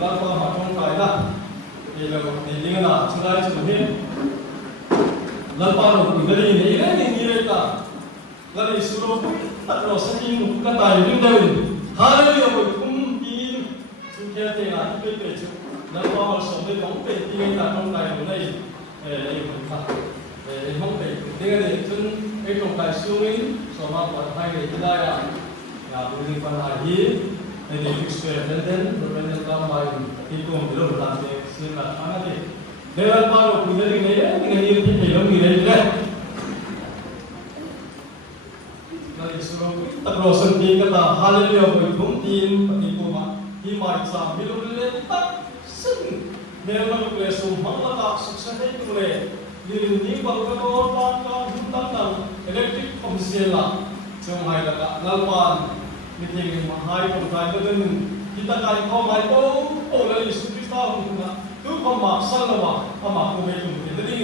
la pa ma thong kai la e lo ni ling na chulai chu he la pa ro ni ga ni ni re ta la ni su ro ta ro sa ni mu ka ta ri de ha le yo ko kum tin su ke te na pe pe chu la pa ma so de dong pe ti ta thong kai ro nei e ko ta e hong pe de ga ni chun e thong kai su ni so ma pa hai le ti la ya bu ni pa na hiในดิสเพย์เด่นๆเราเป็นการมาที่ตัวมิโลตันเด็กสิ่งนั้นอันนั้นเดี๋ยวมาเราคุยเรื่องนี้ที่เรื่องนี้เลยนั่นเองสุดตะโกนสิ่งที่ก็ตาฮาเลลูยาไปทุ่มทีมปฏิบัติที่มาอีกสามมิโลเลยตัดซึ่งเมื่อเราเกลี่ยสุ่มหังละตักสุขสันต์ตัวเลยนี่นี่บางคนก็ตามการหุ่นตั้งนั่งอิเล็กทริกคอมเซียล่ะซึ่งให้ละกันนั่นวันมีเพียงมาให้คนไทยก็ได้kita kali kau mai oh lagi Yesus tahu kita tu kau maksa lawa kau mak kau betul kita ni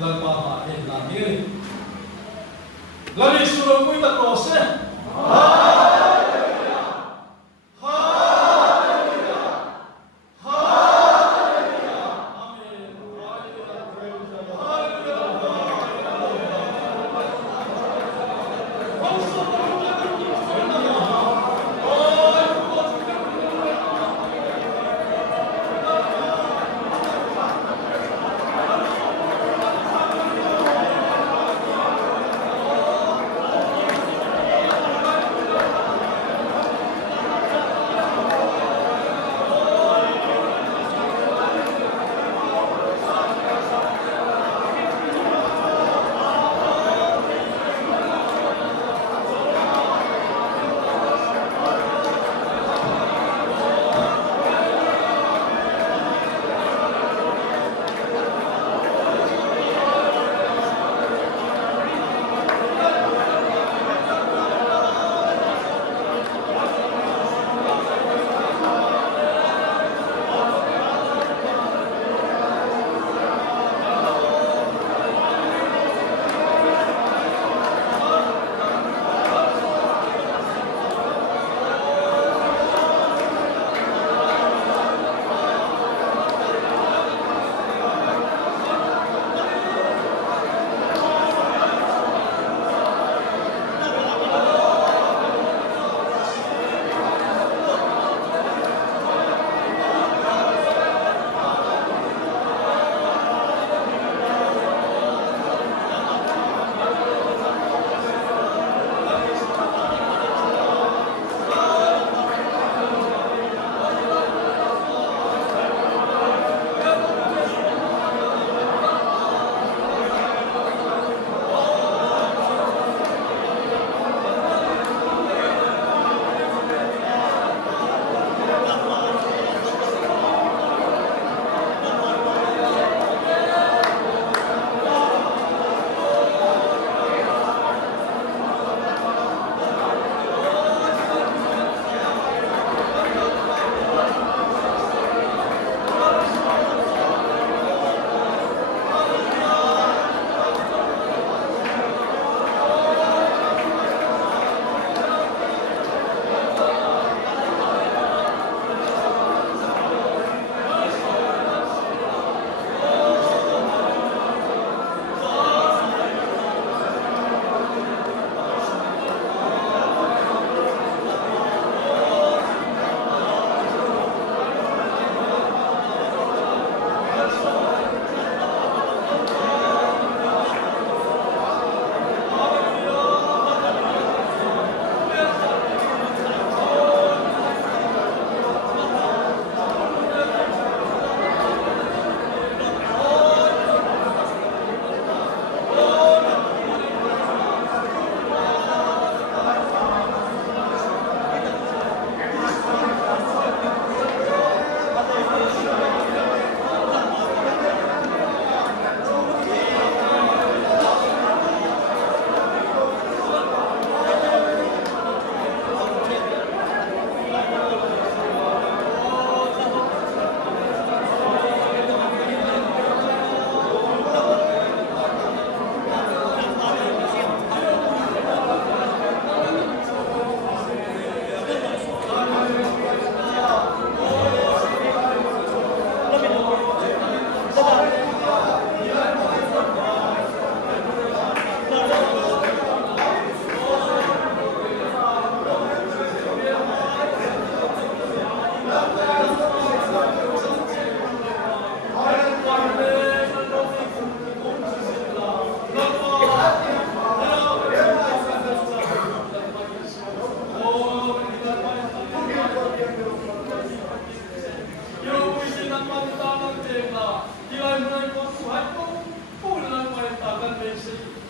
lalu apa lagi ni lagi suruh kita proses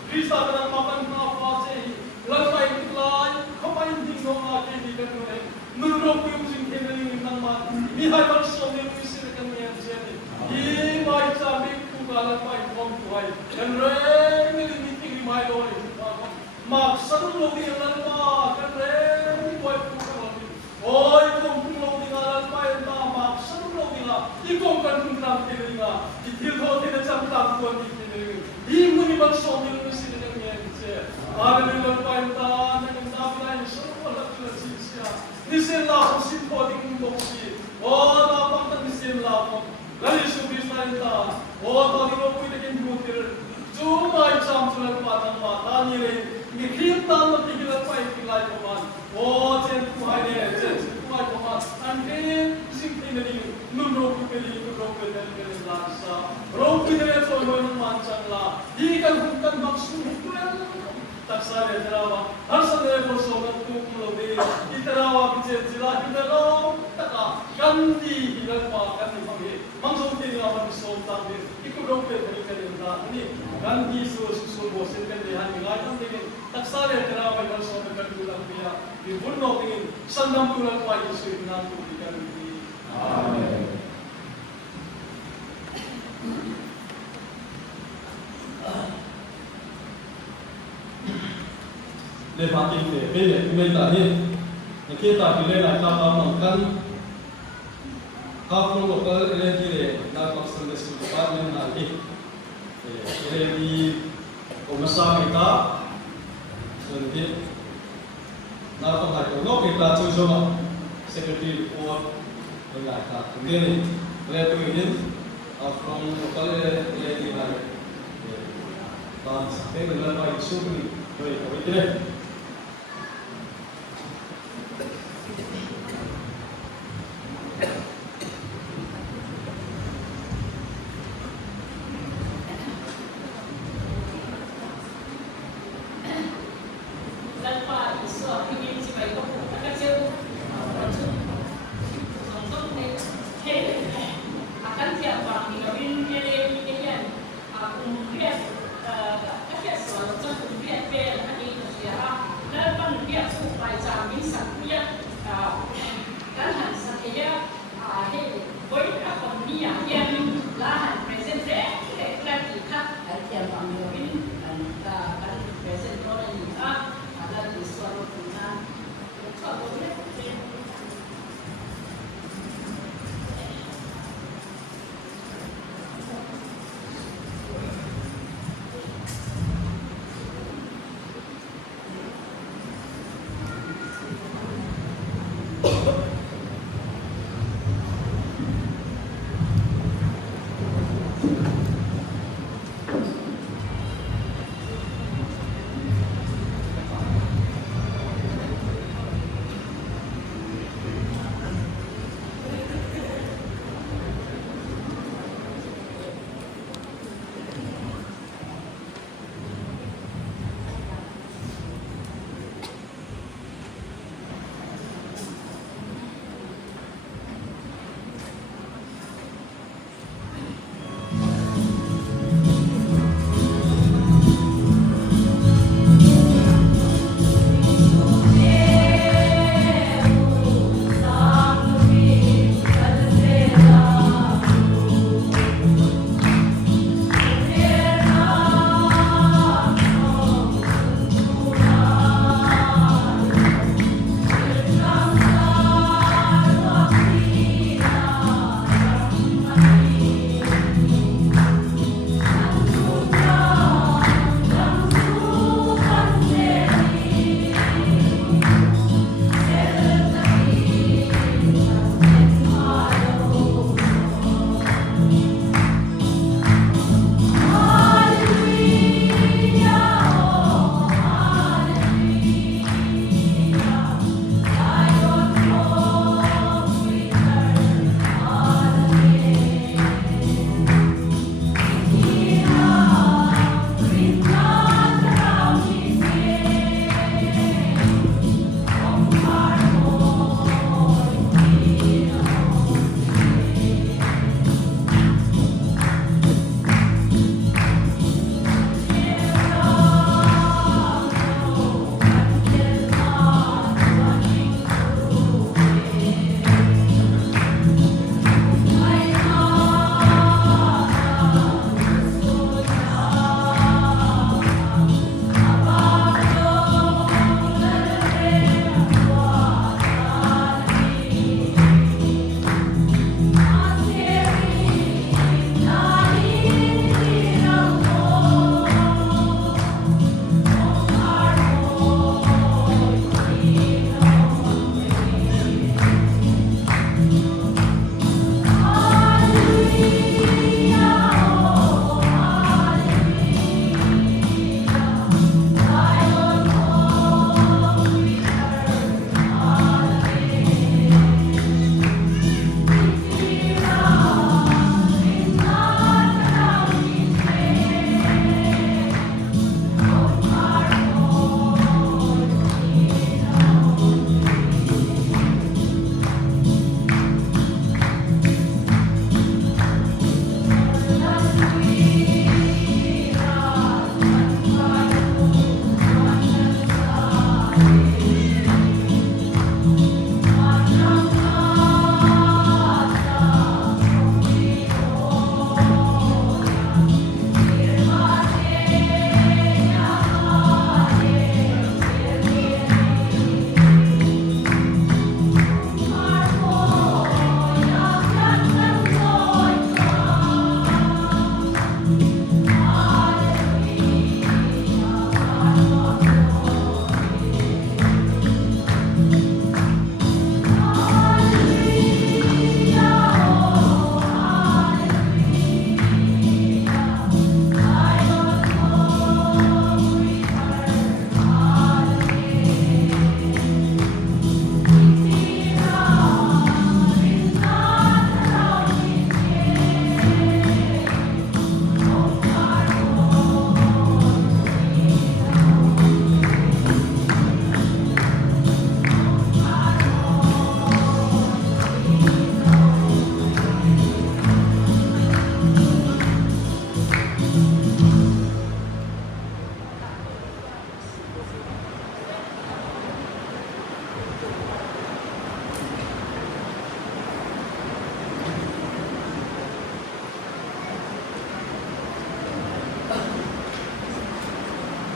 Krista nang makan na fase lalpai klai khamai ding no ma ke di kan ne nurro kum sing ke ne nang ma mi hai man so ne mi sir kan ne je ne i mai cha mi ku ga lalpai kom tu hai kan re mi ni ti mai lo ma san lo di lalpa kan re mi koi ku ka lo oi kom ku lo di lalpai ta ma san lo di la I kom kan ku nam ke ni ga I til ho te na cham ta ku ni ke ne I muni man so ne mi sir kan ne je Hallelujah painta nang nabilay so wala tula siya nisela ko sin ko ding mo si o na pagtan nisela ko lali so bisaita o to di mo pwede kin butir jumay cham tula patang mata ni re ni kita mo tigila pa ikilay ko man o chen ko ay ne chen ko ay ko man ande sing tinali nuno ko peli ko ro ko den den la sa ro ki de so mo man chang la di kan hukan baksu ko taksare terawa harsane borsoga tuklo de iterawa biche jila hidalo taka gandhi hidalpa gandhi page mangsote ni awan so tambe ikurope terikenda ni gandhi so bo sekende han ngai de taksare terawa borsoga kadula pia di bunno tingin sandam tulal pa yesu nan tu dikanti amen le pakin te pele kumenta ni kita pile na ta pa mangkan ka from local energy le na construction department na ni energy komasa kita sendi na to ha to no kita chu no secretary for la ta ni le to yin from local energy na ta pe la pa isu ni oi ko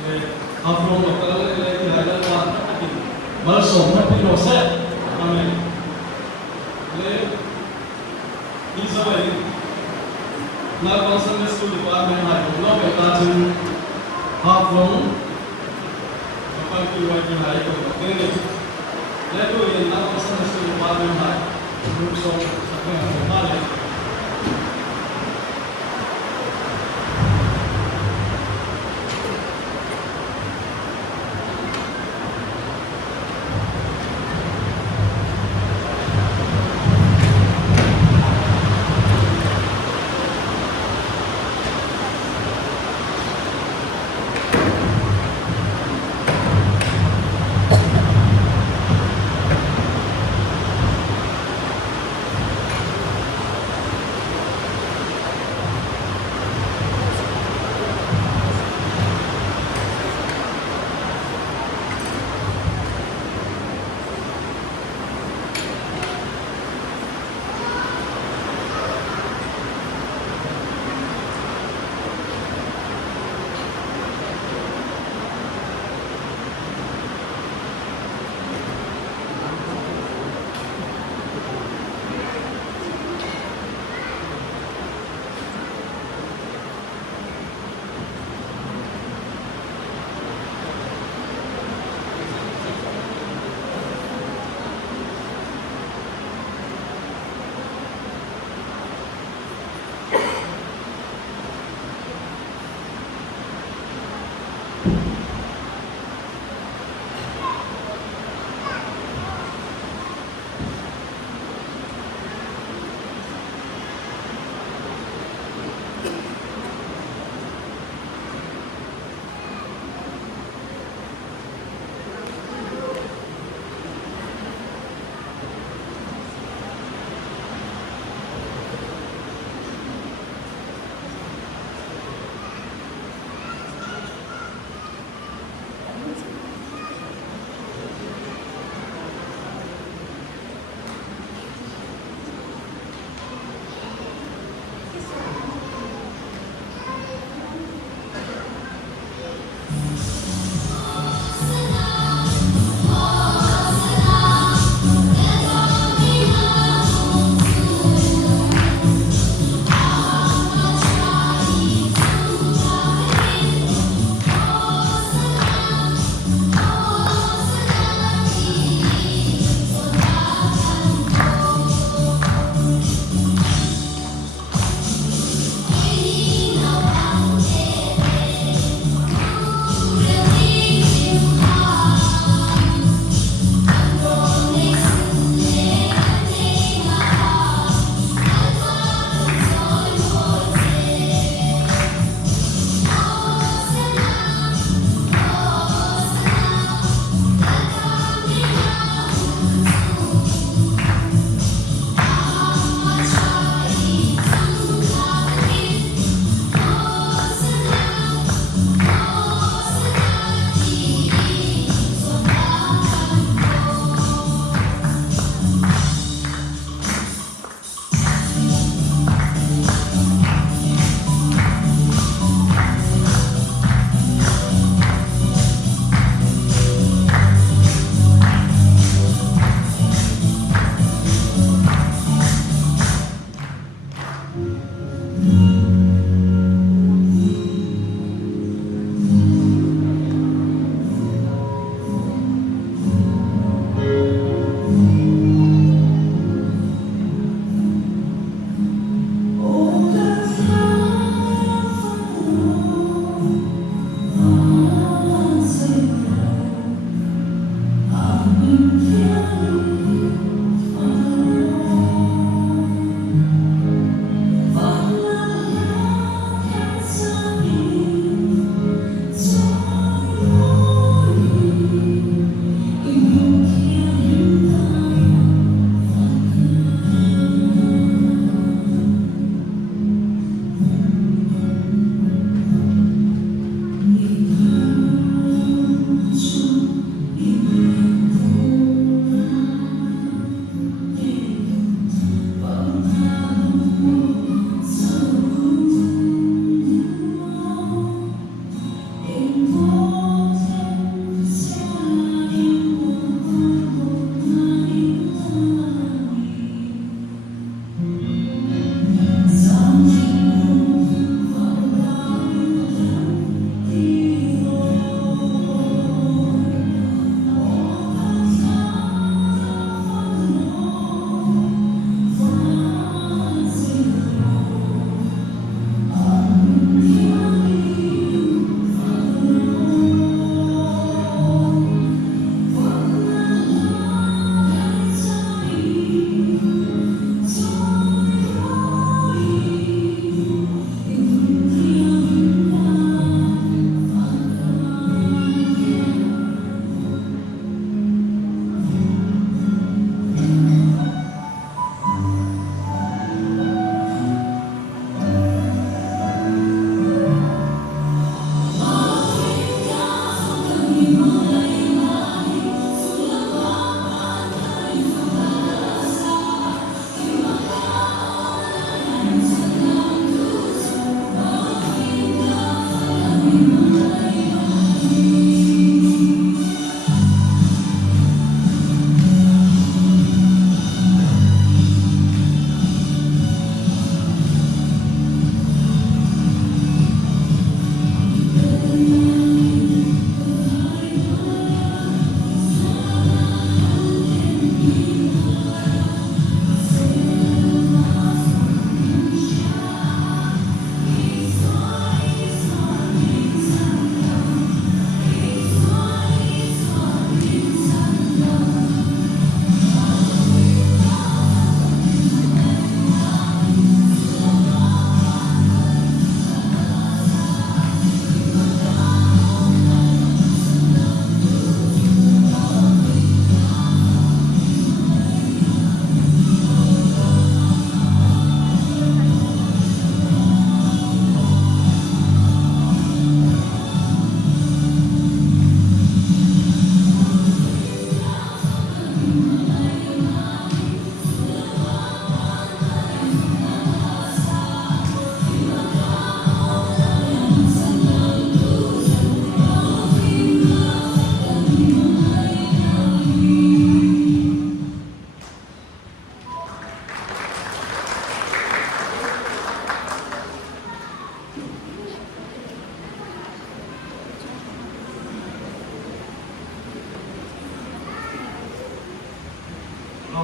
afro lo kala le ki haida wa ki mal so ma pi no se amen le Israel na konsan school department ha lo ke ta chin afro kapal ki wa ki hai ko de le to ye na konsan school department ha group so sakne ha le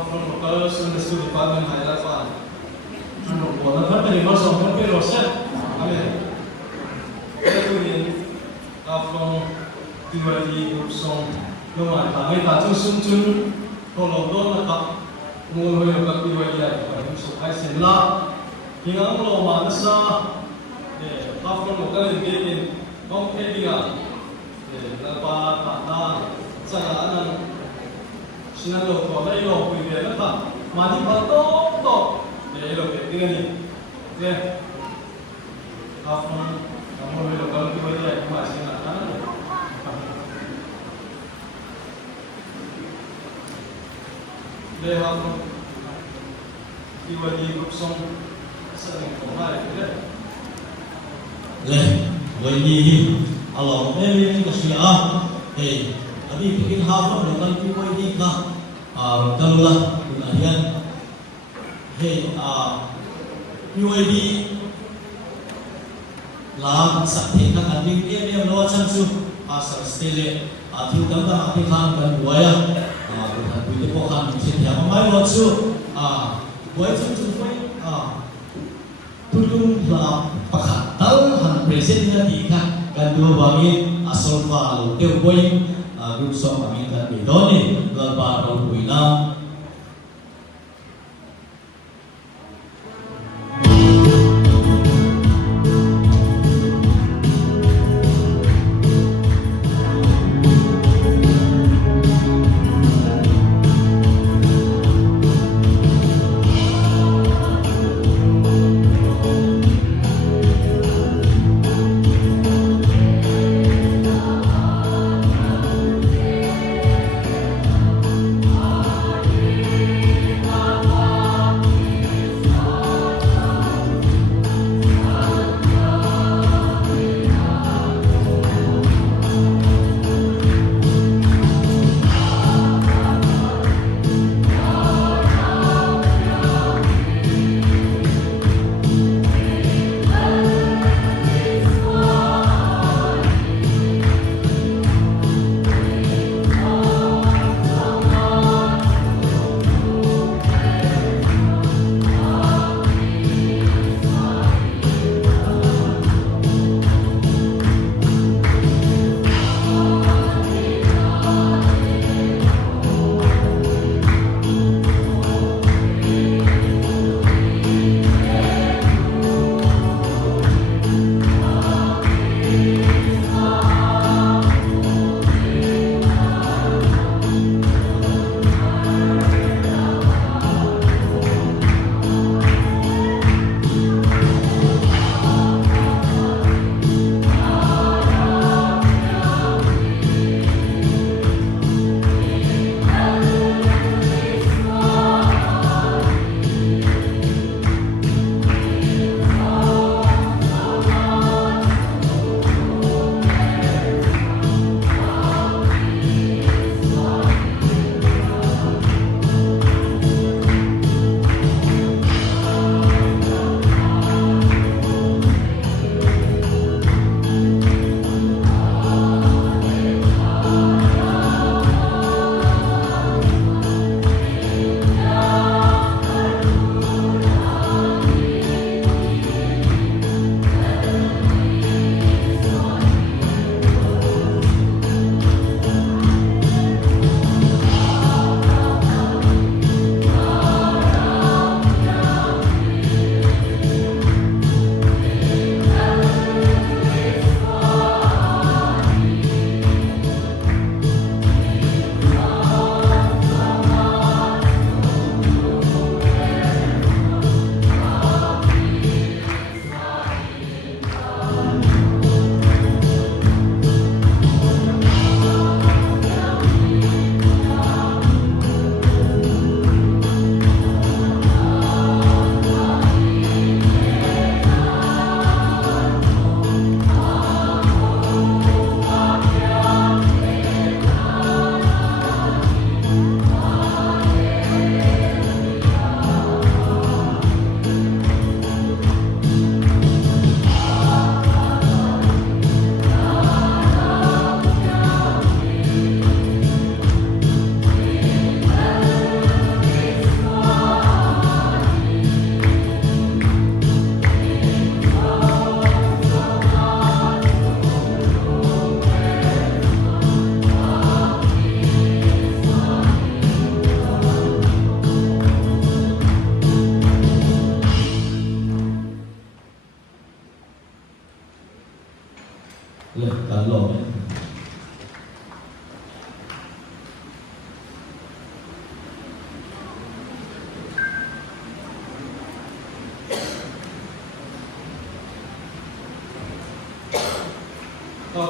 from Locals and the School Department Hyderabad. And what I'm happening also from Peroset. Amen. Everything from DYD group song. No one can make that too soon. Follow on the cup. More way of DYD. So I say, La, Hingang Lo Manasa. Half from Local Gate. Don't pay me up. Napa Tata. Sana Sinalo ko na ilo pwede na pa. Mani pa to. Ilo pwede nga ni. After kamu ilo kalau kita dia masih nak kan. Dia after kita di grup song sering kemarin dia. Lagi Allah ini kasih Abi bikin hafal dengan PYD kah? Kamulah kemudian PYD lam sakti kan ading dia lawan sansu asal stele tiu tentang api kan dan buaya bukan itu bukan mesti yang mai waktu buaya sansu tulung pakatal han presentnya dikah kan dua bagi asal falu teu boy grup song kami kan bedone lalpa rau buina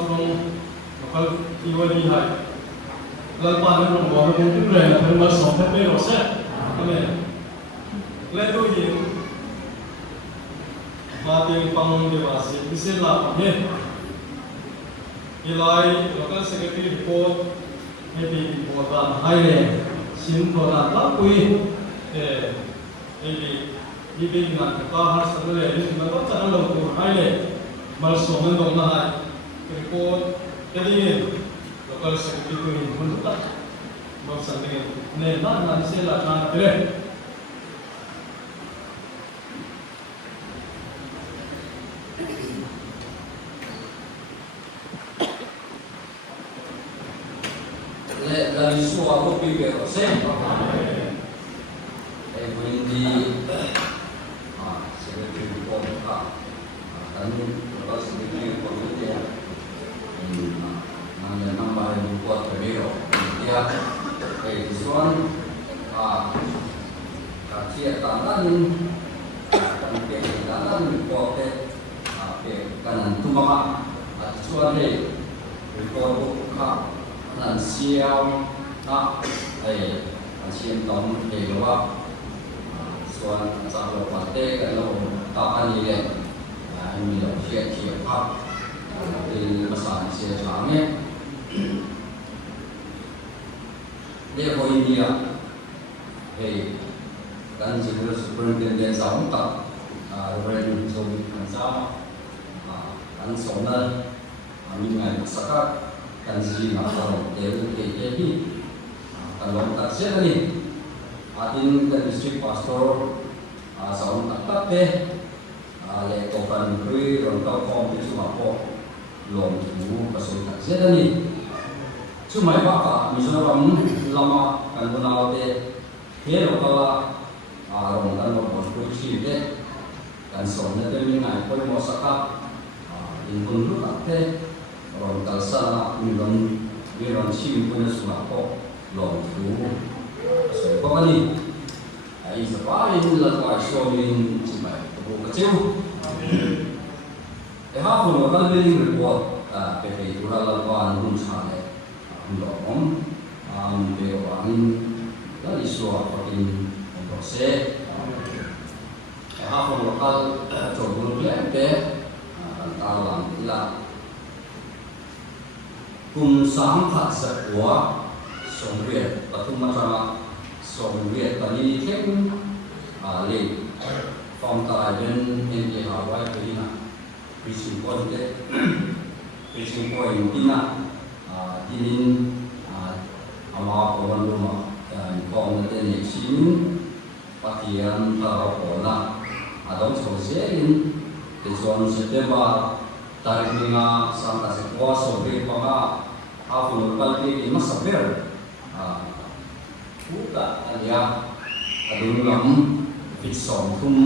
surong lokal iwadi hai lalpa na rong wa rong tin re na perma so phe pe ro se ame le to yin ma ting pang de wa se ise la ne ilai local secretary report maybe report dan hai le sin to da ta pui maybe ibig na ka har sa le ni na ta cha lo ko hai le mal so man dong na hai report kadi local secretary ko mun ta mo sa ne na se la na tre dari suatu pikir sen, quindi seperti di kota, dan kalau seperti di kota namanya nambah di kota biro, dia soal kaciat tangan, tangan di kota, kanan tumama, soal di kotaนั่นเสียวนะเชียงตองเองว่าส่วนจากโลกประเทศกันเราตอนนี้เลยมีเราเชียร์ภาพเป็นภาษาเชียร์ช้างเนี่ยเรียกว่าอินเดียกันจริงๆสุพรรณเป็นเดือนสองตัดเราเรียนจบกันซ้ำกันสองนั้นมีงานสักการkan sih nakal dewi KKP kalau tak siapa ni adin dan district pastor saung tak deh le topan kui rontau kom itu apa lom tu pasal tak siapa ni cuma apa misalnya lama kan kenal deh hero kalau rontan bos kui deh kan soalnya demi ngai koi mau sakap inpun lu tak deh orang kalsana milon sim punya sungako long tu so apa ni ai sepai ni la tua showing cibai tu kecil pun orang ni report PP Pura Lalpan pun sana belum orang dari suatu pakin proses pun lokal coba belajar dalam ilah cùng sáng thật sạch của sống Việt và thông mặt sống Việt và đi thép lì phòng tài bên NG Hawaii của đi nào vì chúng con thế vì chúng con đi nào đi đến ama của văn luôn mà phòng tên nhị chín phát hiện tàu của là đóng sổ dễ đến để chọn September tarik lima sampai sekolah sore pada aku kali ini masafir buka dia adun lam fitsong tum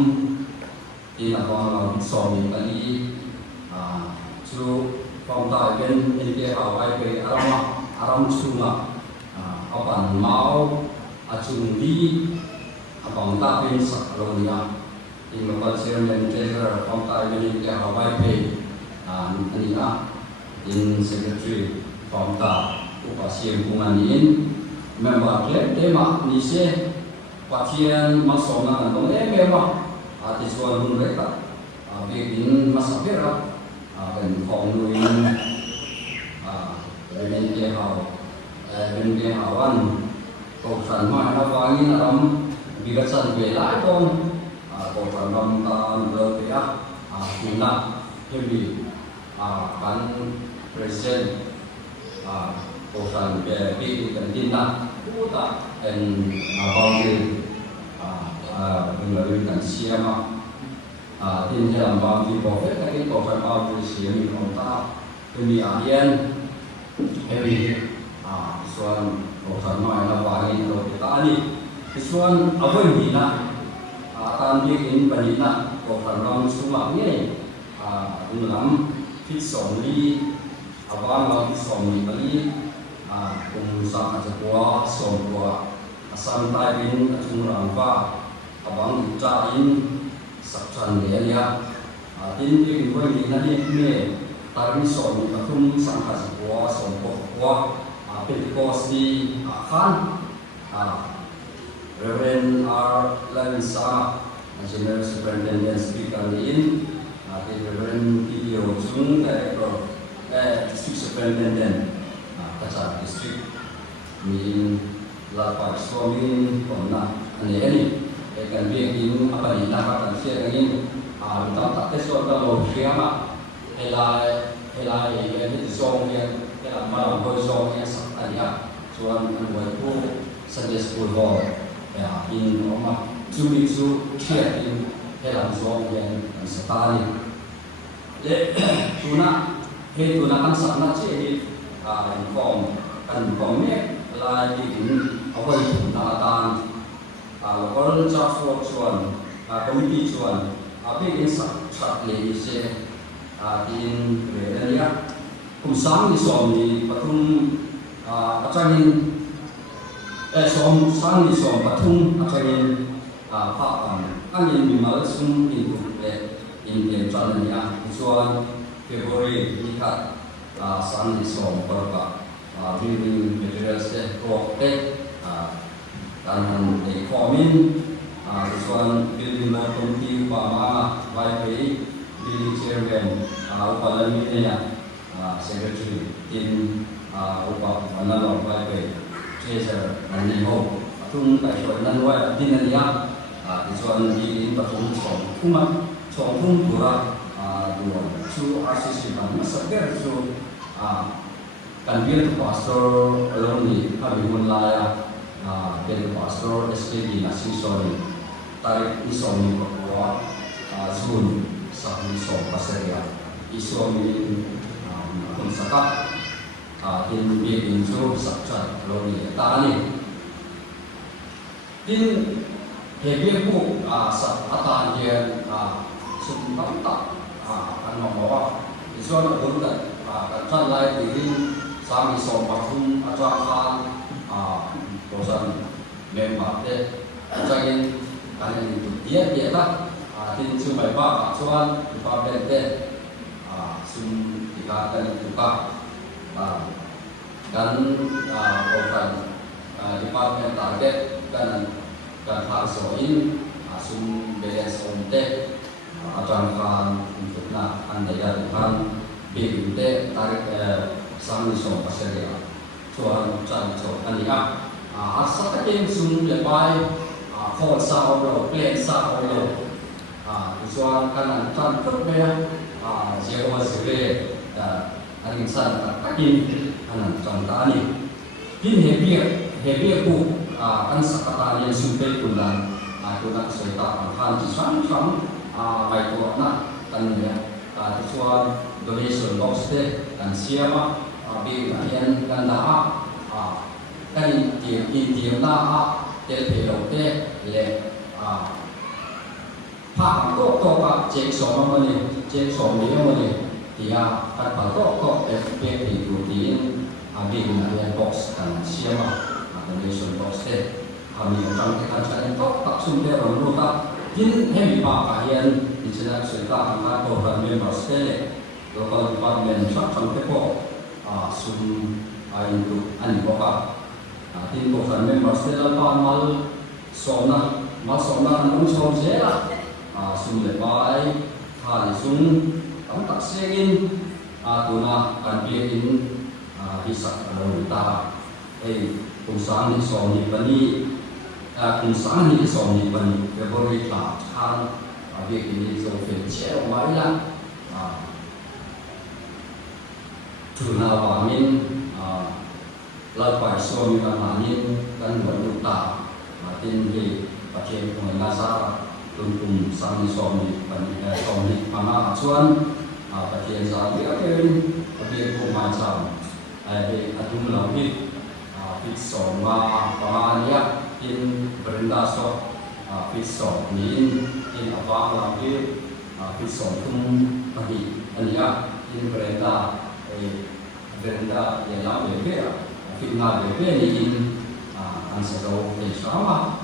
di nakong fitsong kali su pangtai ben ini Hawaii ke aram sunga apan mau acung di abang tapin sakronia di lokal chairman treasurer pangtai ben ini Hawaii ke ani in secretary from ta upasian kunganin member klep tema ni se patian masona nong member ati suan hun reka bin masapera ben kongluin ben ke hawan ko san ma na wangin aram bigasan ke lai kon ko san ram ta lo ya kina hebi kan presiden perusahaan BRP dan Dinah Kuta dan Bangkir melalui siapa tim dalam Bangkir Profet lagi perusahaan Bangkir siapa Kota demi Arian Heri suan perusahaan mana Bangkir kalau kita ani suan apa yang Dinah akan bikin Dinah perusahaan semua ini dalam Fitsomli abang Fitsomli kali pengusaha sebuah sebuah santai bin cumurangka abang ucain saksan dia tin tin gue ni nani me Tarmi som patum sangkas kuwa som kuwa Pentecosti akan Reverend R. Lansa General Superintendent Speaker in Reverend P.O. Chung Director District Superintendent Kacak District min lapak suami kona ani kan bikin apa ni nak kan sia angin minta tak tes suatu lo siapa elai ini zong yang malam zong yang sakanya suan buat tu Sunday school hall ya in rumah cumi su kia in dalam zong yang setali le tuna kan sangat sih inform kan informnya lai in apa itu natan kalau cakap cuan komiti cuan apa yang sak lagi sih in Indonesia kumsang di suami patung acangin sang di suami patung acangin papan angin bimal sum itu in Indonesia cuan Februari ikat sang di suami berapa building materials project dan ekonomi soal building komite upama YPI building chairman upalaminya secretary tim upama YPI treasurer Naniho atung kaiswa nanwa dinania soal building patung song pura dua su RCC masaker su kan biar pastor alumni kami mulai biar pastor SPG nasi sore tarik isomi Papua sun sahni som paseria isomi konsakat tin biar injo sakcar alumni tani tin biar ku atan dia sumber tak kan membawa isomi bundan kan lain di sami som patung ajakan dosan memang ajangin kan dia lah tin sumbai pak cuan dipakai sum dikatakan buka dan bukan departemen target dan harsoin sum beres ontek ajakan untuk andaya Tuhan binte tarik sami som paseria cuan ania asal kajen sum lepai khol sa lo plan sa lo cuan kanan tan perbea jewa sire angin san kakin kanan tani din hebia ku kan sakata yang sumpe kulan nak serta kan sang mai ko na kan ya cuan donation box dan siapa bikin kan dah kan intiam dah telpelo le pak pak cek sama ni dia kan pak FP itu bikin box kan siapa donation box kami orang kita cari tak sumber orang lupa ini hemi pak kajian di sana cerita tentang program members local department sampai ko sum itu ani bapak tin program members dalam mal sona nung sojela sum lepai hari sum tak segin tuna kan bikin bisa kalau kita kumsang ni soni bani kumsang ni soni bani Februari kan bikin ni so fecel marilah tuna wamin lapai suami kamanin kan beruta matin di pakai pengasar tungtung sami suami suami mama acuan pakai sapi akhir pakai pemacam adum lawit pisoma pamania in berenda so pisom in apa lagi pisom pagi ania in berenda yang lain berbeza, fitnah berbeza ini ansaro bersama.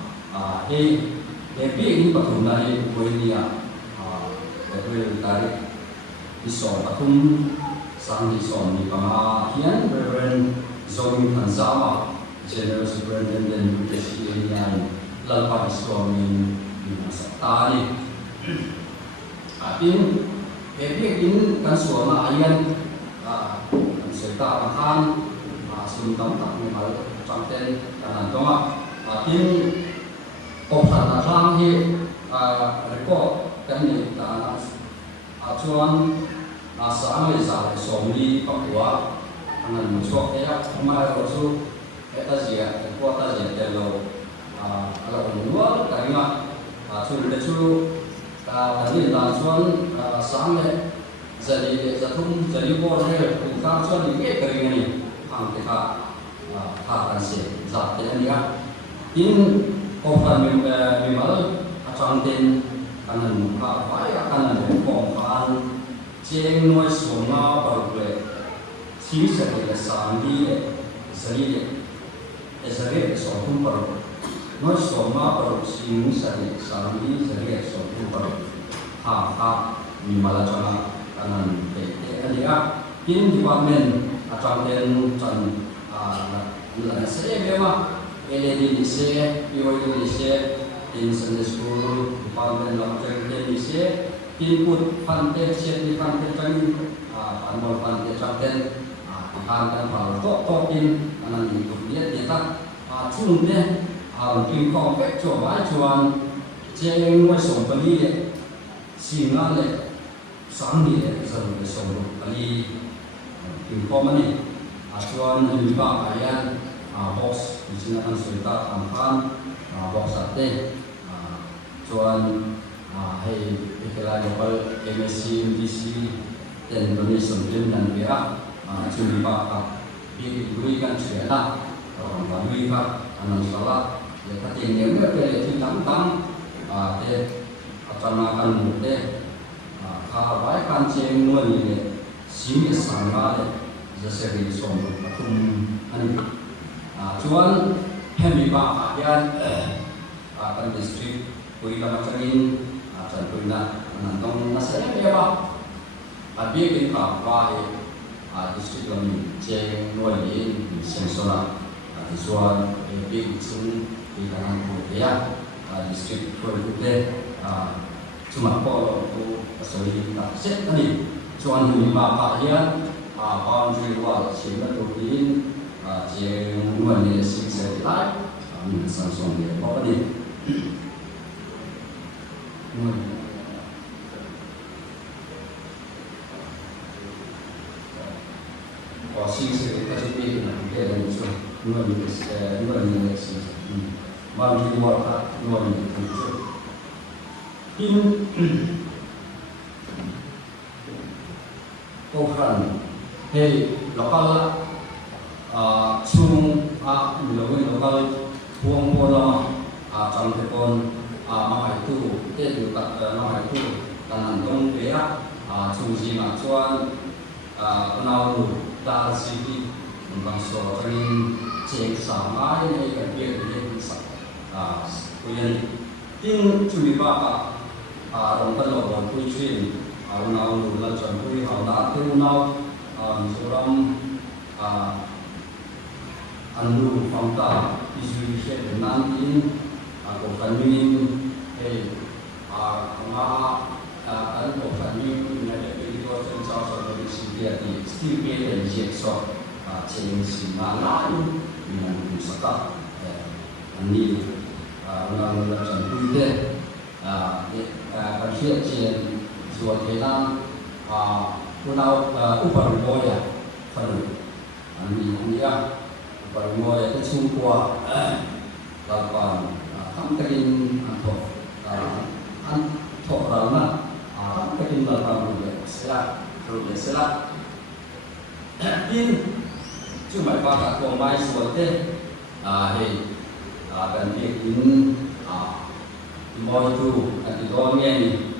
Ini patung dari Boenia, dari Islam patung sang di som ni pama hian Reverend Zomi Thansama General Superintendent UKC Anian lalpa iskomin di masa tani atin in kan suama ayan kan serta akan suntam tak mengal conten kanan toma atin opsan atlang hi report kan ni ta acuan asa mai sa somli pakwa anan musok ya mai rosu eta zia kuota zia telo ala unwal karima asul desu ta tadi dan suan samle jadi zatum jadi por he ka suan ni ke keringan ang kita kan se zat ya in opsan mimal acangten kanan ka baya kanan pongkan jeng noi soma barule si sari sandi sari sari sotum par noi soma par si sari sandi sari sotum par ha mimala chana kanan te alia in department acangten chan la se bema eledi se pioi se in Sunday school department of education input fante set di fante tang anol fante chapten kan pal to in anan itu dia kita chung ne kim kong pek cho ba chuan jeng wa som bali singa le sang ni le som bali kim kong ni chuan ni ba ayan box di sini kan sudah ampan box ate chuan hay ikala local MSC MDC dan donation din dan pera cumi ba bigui kan chela bagi ka anan sala ya kating ne pele ti tam te acana kan mute ka bai kan cheng no ni simi sanga le jaseri som atum ani chuan hemi ba yan kan district pui ka macangin contohnya nonton nasi dia apa? Abi kita pakai district kami ceng nuain sensora visual big zoom di dalam dia district kulit cuma kalau tu sorry tak set tadi cuman lima bahagian boundary wall sehingga turin ceng nuain sing satellite Samsung dia apa ni? Sing kasi pi na kaya so no ni next man di warta no ni in Pohran hey lokal chung lokal puang pola chang tepon mahai tu te kat mahai tu kanan dong pea chung ji ma chuan penau dar sini bangsa ring cek sama ini kan dia bisa kemudian tin cumi bapa orang pelawat kucing orang luar campur orang tunau seorang anu fanta isu nanti aku kami aku kami ada kehidupan sosial dari sini di still dan jekso ceng simalan dengan pusaka ini orang campur deh kerja ceng jual kelang punau upar boya perlu ini ya upar boya itu sungguh lapan kamterin antok rana kamterin lapan boya selat in cuma pakai komai seperti dan in mau itu di dalamnya ni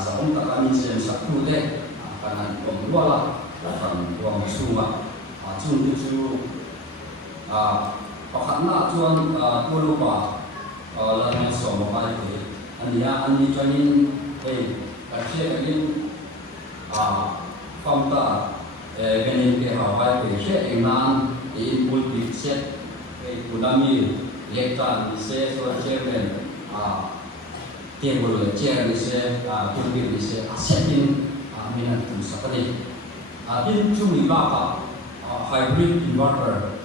sebelum kami satu deh karena pembuala dan uang summa cuma karena cuan lupa lalu semua kali andi joinin kerja ini famta ganin ke hawai pe she engnan in multi set kunami lekta ni se so chairman table chair ni se kulbi ni se setting minan tu sakani tin chumi ba ka hybrid inverter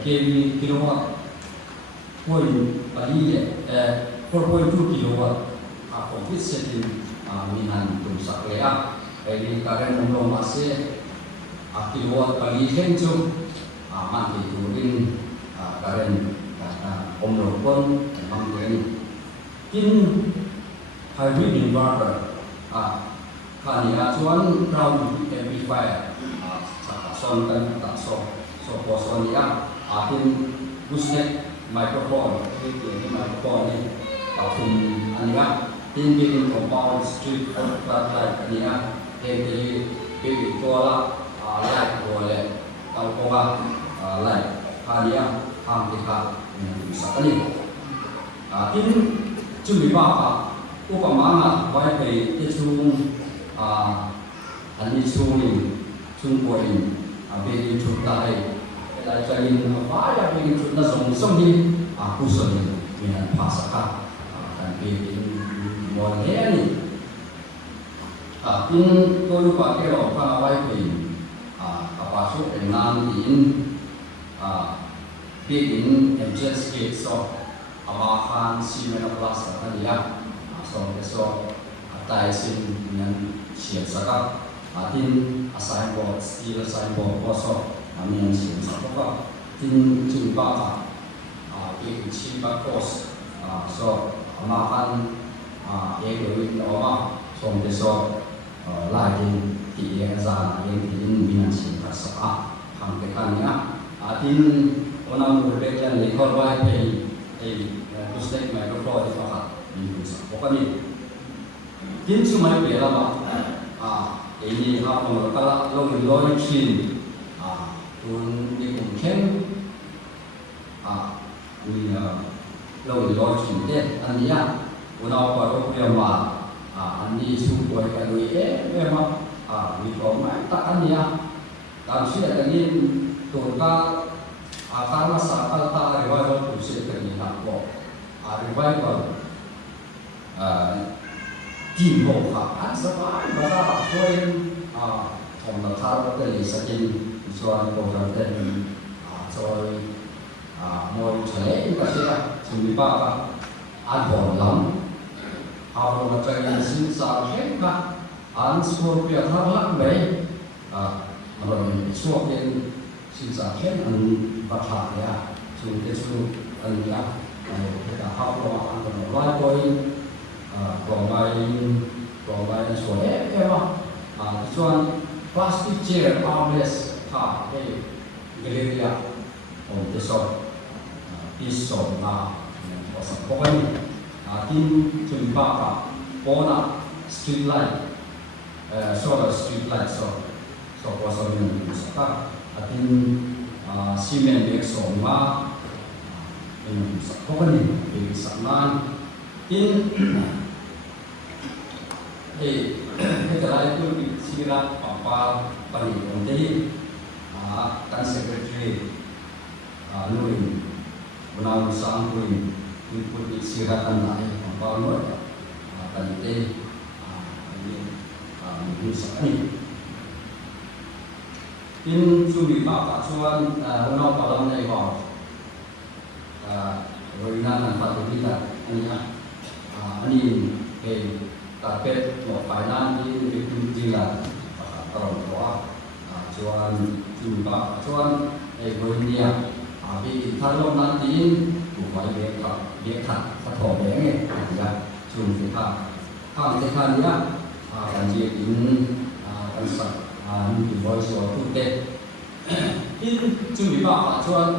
kV kilowatt point ali 4.2 kilowatt complete setting minan tu sakleya ini karen nomor masih kilowatt kali hencu mati turin karen omro pun mangkren in hybrid inverter kani acuan ground amplifier son kan tak so poson ya atin busnet microphone ini microphone ni pun ania tin bikin compound street light ania jadi bikin kuala light boleh kalau kuala light kania kita bisa kali tin cumi bapa upamana wifi itu ani suni sungpoin bikin cutai lai kain apa ya bikin cutai song ni aku seni dengan pasaka dan bikin model ni tin tôi pakai apa wifi kapasuk dengan bikin MGS gate so amahan simen plus tadi ya so atai sin dengan siap sakap tin signboard steel signboard also kami yang siap sakap tin jumpa bikin cipa kos so amahan egoin oma so lagi yang zana yang dengan siap sakap hangkekannya tin orang berbeza lekor wifi pusat microphone di pakat bisa pokoknya tin cuma bela ini apa kalau lo chin pun di mungkin ini lo chin deh ania orang baru punya ani supaya kalau memang di rumah tak ania dan sudah dengan total karena saat tak revival pusat terlihat kok revival tim bohkan sebab bahasa soal orang taruh dari sekian soal program dan soal mau cari pasti cuma apa adon kalau macam ini sisa kita ansur pihak terlak baik kalau suapin sisa kita baca ya sudah anda kita hafal antara poin pemain soalnya soal plastik chair armrest galeria besok pisau pokoknya tim jumpa pona street light solar street light so kosong yang bisa tim simen beksoma pokoknya bisa man kita itu sirat apa paling penting kan secretary Nurin benar usang Nurin ikut siratan lain apa luar tadi ini bisa ni tin suri pak cuan unau palang ni kau Rina patu kita ini target mau finance ini jilat terus cuan jumpa cuan India tapi kalau nanti bukan dia satu orang ya cuma kita kalau kita dia akan jadi akan di bawah suatu dek ini cuma pak cuan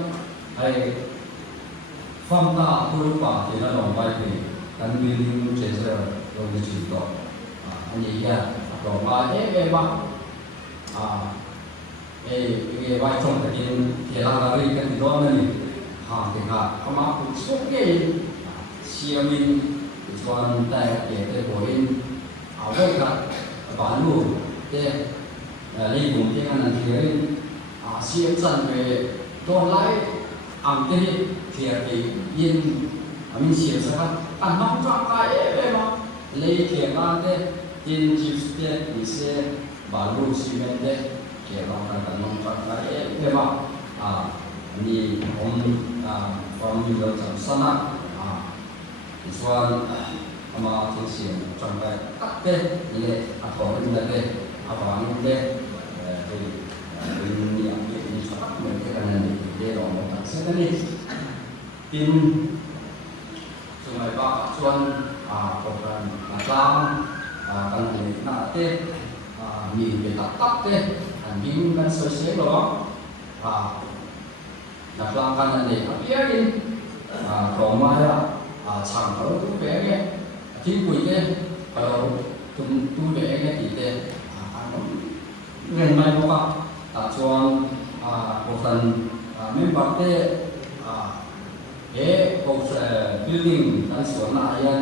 famta berupa tidak lompat dan milik jasa yang dicinta ini ya lompat memang ini wajib terjadi dalam hari kedua ini kita kemarin suka siamin cuan tak kita boleh awal kan baru deh lấy vùng cái anh thì siêu chân về đồn lại ăn cái thì yên mình siêu sao ăn mắm cho cái em mà lấy thì ăn cái yên chips cái thì sẽ bảo lưu xí men cái thìเราăn mắm cho cái em màนี่ผมความอยู่กับสนะส่วนมาที่เสียงจังไปตัดเต้เลยขอเป็นเลยฟังเลยเป็นอย่างนี้ชอบเหมือนกันนั่นเดี๋ยวเรามาเสร็จนี่กินสมัยบ้าชวนพบกันกลางกันเลยหน้าเต้มีไปตัดเต้ยิงกันเสียๆหรอนักลางกันนั่นเองเพี้ยกินต่อมาแล้วช่างเขาตู้แบงเนี่ยที่คุยเนี่ยเราตู้แบงเนี่ยติดเต้เงินไม่พอช่วงพวกท่านไม่บังเต้พวกบิลดิ้งทั้งส่วนนั้นยัง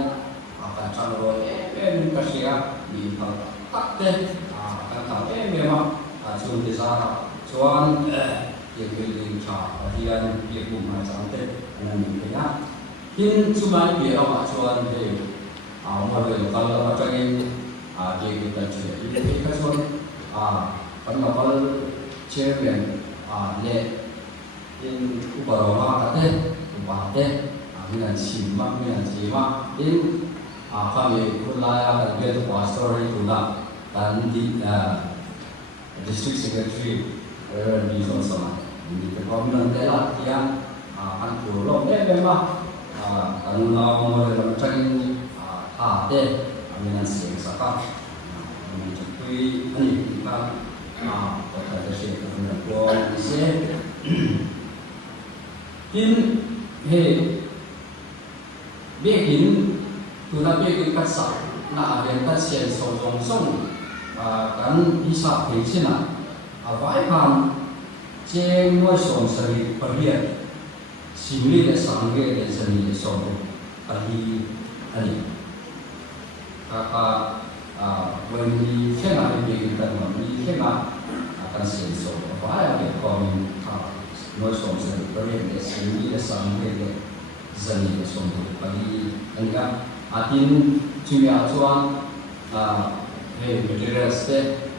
การช่างเราเป็นกระเสียมีตัดเต้การทำเมื่อมาช่วงที่สามช่วงyang building chart bagian dia rumah sampai dengan ini ya hin cuma dia awak cuan dia model kalau macam ini dia kita cuci ini kita cuan kalau chairman le in ubarawa kate ubate dengan simak in kami kulaya dia tu pastor itu lah dan di district secretary di sana di komunitas lah yang akan pulang memang kalau mau macam ini ada dengan siang sakit mencuci ini kita pada siang kemudian siang ini bikin tuh bikin kasar nah ada yang siang song kan bisa pensiun awal kan Jeng noi som sari perhian simili le sangge le sani le som perhi ani kaka when di kena di kita di kena akan sen som apa ya kom noi som sari perhian le simili le sangge le sani le som perhi ani ka atin cumia cuan material step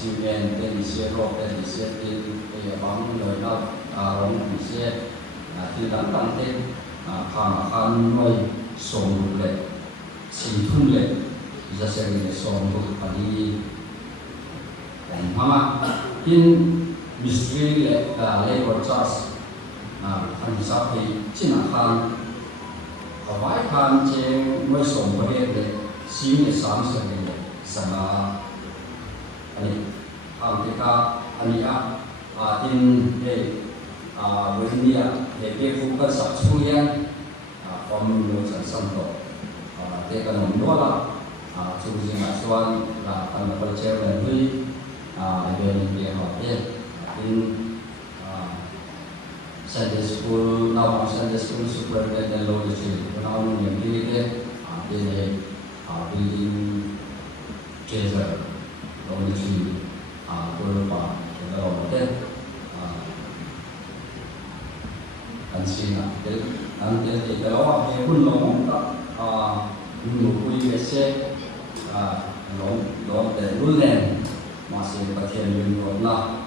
siêu đen tên xe rô tên xe tên bóng lời đâu rong xe thì đánh tăng tên khăn nuôi sông lệ xin thun lệ ra xe lệ sông lệ và đi đánh hoa in mystery lệ labor charge anh sắp thì chính là khăn có vài khăn trên nuôi sông và lệ xin lệ sáng xe lệ sang ani kita ania in Virginia he focus sa suyan komuno sa santo te kanon dola suji masuan la kan percaya dan hui event dia hotel in Sunday school now Sunday school superintendent law district now yang ini dia building treasure Only three berupa hotel dan China. Nanti kita lawan dia pun lomong tak mengumpuli besar lom dan bulan masih bagian yang lah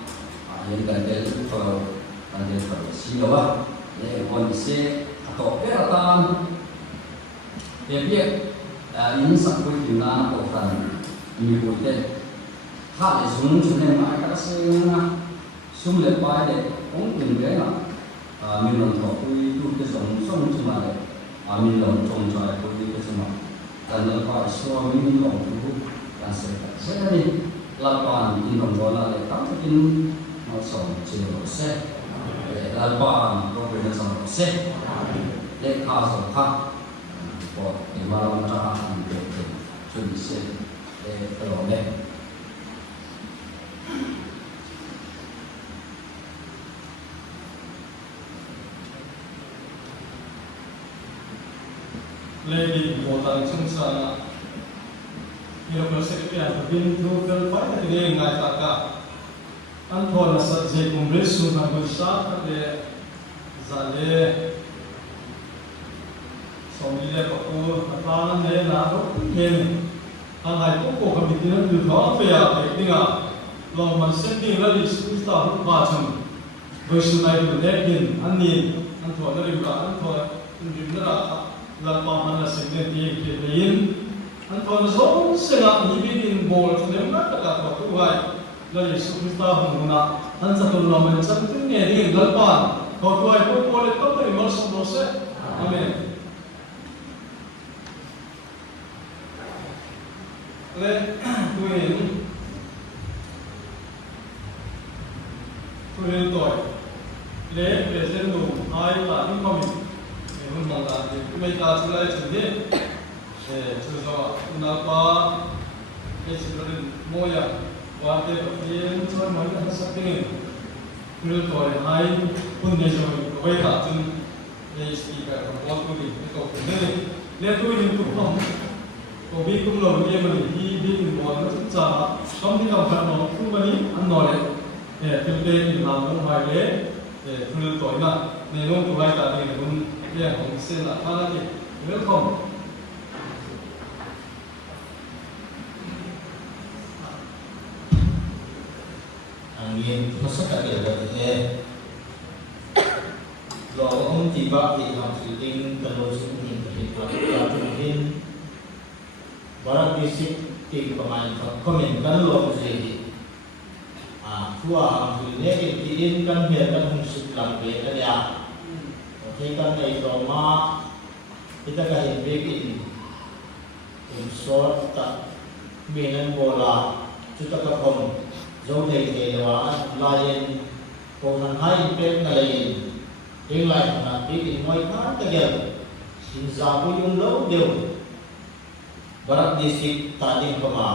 yang nanti kalau siapa yang kondisi atau peratan dia ini sampai di mana orang ini hotelถ้าได้สูงสุดในหมายก็ซื้อนะสูงเลยไปเลยองค์อื่นเลยนะมีหลงถอดคุยดูที่ส่งขึ้นมาเลยมีหลงจงใจคุยที่สมัครแต่เนื้อไปชัวมีหลงทุกการเสพเช่นนี้ลาปานกินหลงโดนอะไรตั้งกินมาส่งเจียวเสพลาปานก็เป็นส่งเสพเล็กข้าวส่งข้าวพอเดี๋ยวมาลองจะหาทำเป็นชุดเสพตลอดเลย Lady Botan Chungsana มีเราเสกเปียบินทูเกิลไปที่เรื่องงานตากาอันทอนสัจเจกุมเรสุนับุษาเดซาเลสมิเลปกูอัตานเนนารุเงินทางไหนพวกเขาบิดนั้นคือท้อเปียเอกนี่อ่ะเรามันเส้นที่เราดิสกุสตารุบาจังโดยสุนัยเป็นเด็กดินอันนี้อันทอนนั่นเองอันทอนดินนั่นละหลังปามันสิ่งนี้ที่เกิดขึ้นอันทอนสองสิ่งนี้บินบอลที่นั่นก็ตะกับตัวไว้เราดิสกุสตารุบาอันจะตัวเรามันจะถึงเนี่ยที่หลังปานตัวไว้พวกเราต้องไปมอสโมเสอาเมนและตัวเองตัวเล็กเปเซนดูไฮตาอินคอมมิมันมองได้ไม่ตาสุดเลยสุดเด็ดสุดยอดนับว่าสิ่งที่โมยว่าเด็กเรียนชวนมันก็สักทีนึงคือตัวไฮคุณเดชโอยไว้ขาดจนในสปีกเกอร์ของวัดตัวนี้ตัวนี้เล็กตัวนี้ถูกต้องตัวบิ๊กคุณเราเรียนมันที่บิ๊กคุณบอกว่าจะต้องที่เราทำเราคุณมันนี้อันน้อยเป็นเรื่องนำลงไปเลยคือตัวนั้นในโลกตัวไร้ตาดีคุณเรื่องของเส้นหลักท่านั่นเองเรื่องของอันนี้ภาษาเกี่ยวกับเนี่ยเราต้องที่บ้านที่ทำสิ่งที่กันเราสุดมีที่ทำการทำให้บางทีสิ่งที่ประมาณคอมเมนต์กันเราไม่ใช่ทั่วคือเนี่ยที่อินกันเห็นกันสุดหลังเปลี่ยนเนี่ยที่กันในโรมาที่ตะการเห็นเบกินเป็นสอดตัดมีนันโบราจุดตะกงโจเดเกว่าลายโคนันให้เป็นอะไรเรื่องไรนะเบกินไม่ขาดตะเกียบสินสาบุยุงเล่าเดียวบารักดิสิตตาดินประมา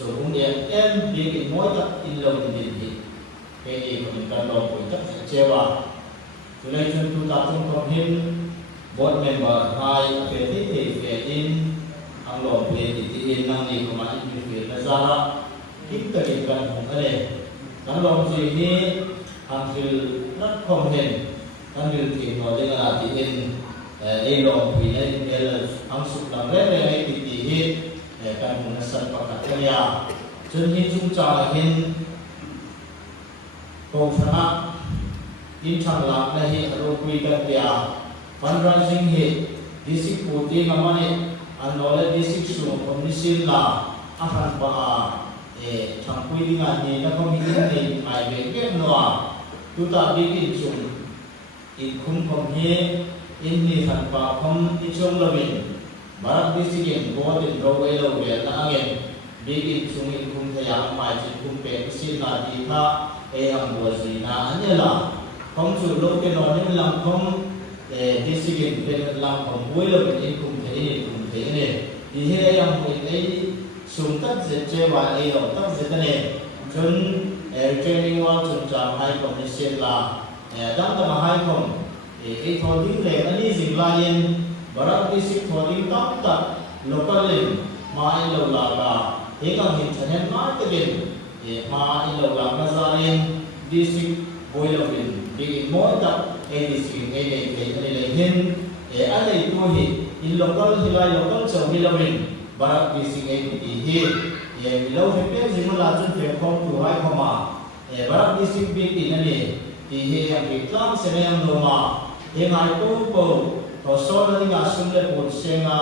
so kemudian M bikin moja ilmu ini, ini kemudian kalau kita kecewa, mulai contoh tatung pemimpin, board member, hai, PTT, PTN, anglo PTN, nanti kemarin juga negara, kita ikan mungkin, kalau ini hasil nak pemimpin, hasil kita dengan PTN, elok PTN, langsung dalam PTNการมุ่งสั่งประกาศเรียจนที่จุงจ่าเห็นกองชนะยินช่างหลักในเหตุเราคุยกันเดียฟันรันซิงเหตุดิสิปูตีงามันอันนั้นดิสิสูงคนดิสิลาอาหารป่าช่างคุยงานนี้แล้วก็มีเรื่องนี้หมายเป็นเรื่องนัวตุตาบิกินจุงอินคุ้มคงเฮอินนี่ขันป่าคงอิชงละวินบารักดิสิกินโบดินโรเวลเวลนั่งเงินบิกินซุงอินคุมทะยังหมายถึงคุมเป็นสินนาดีท่าอังบัวจีน่าอันนี้ล่ะคงสุดโลกเป็นนอนนี่ลำคงดิสิกินเป็นลำของบุยเราเป็นอินคุมเทนี่คุมเทนี่ดีเฮยังเป็นไอ้สุนทัศน์เจวาเราตั้งเสร็จเนี่ยจนเทรนนิ่งว่าจนจำให้คนดิสิล่ะดังแต่มาให้คนไอ้ทอดิ้งเลยอันนี้สิ่งลายนบารักดิสิกทอดิ้งตั้งแต่โลกเล่นมาอิโลลากาเอกหินฉันเห็นมาตะเกินมาอิโลลากาซาลินดิสิกบอยลวินดีมอตักดิสิกเลยเห็นอะไรตัวเหตุอิโลกลที่ไรโลกลจะมีลวินบารักดิสิกดีเหตุมีเราเห็นสิ่งละจุดเพียงคงตัวให้เข้ามาบารักดิสิกบีกินนั่นเองดีเหตุยังมีกลางเสนายังลงมายังไงปุ๊บพอโซลนี่งาสุนเลปุเซงา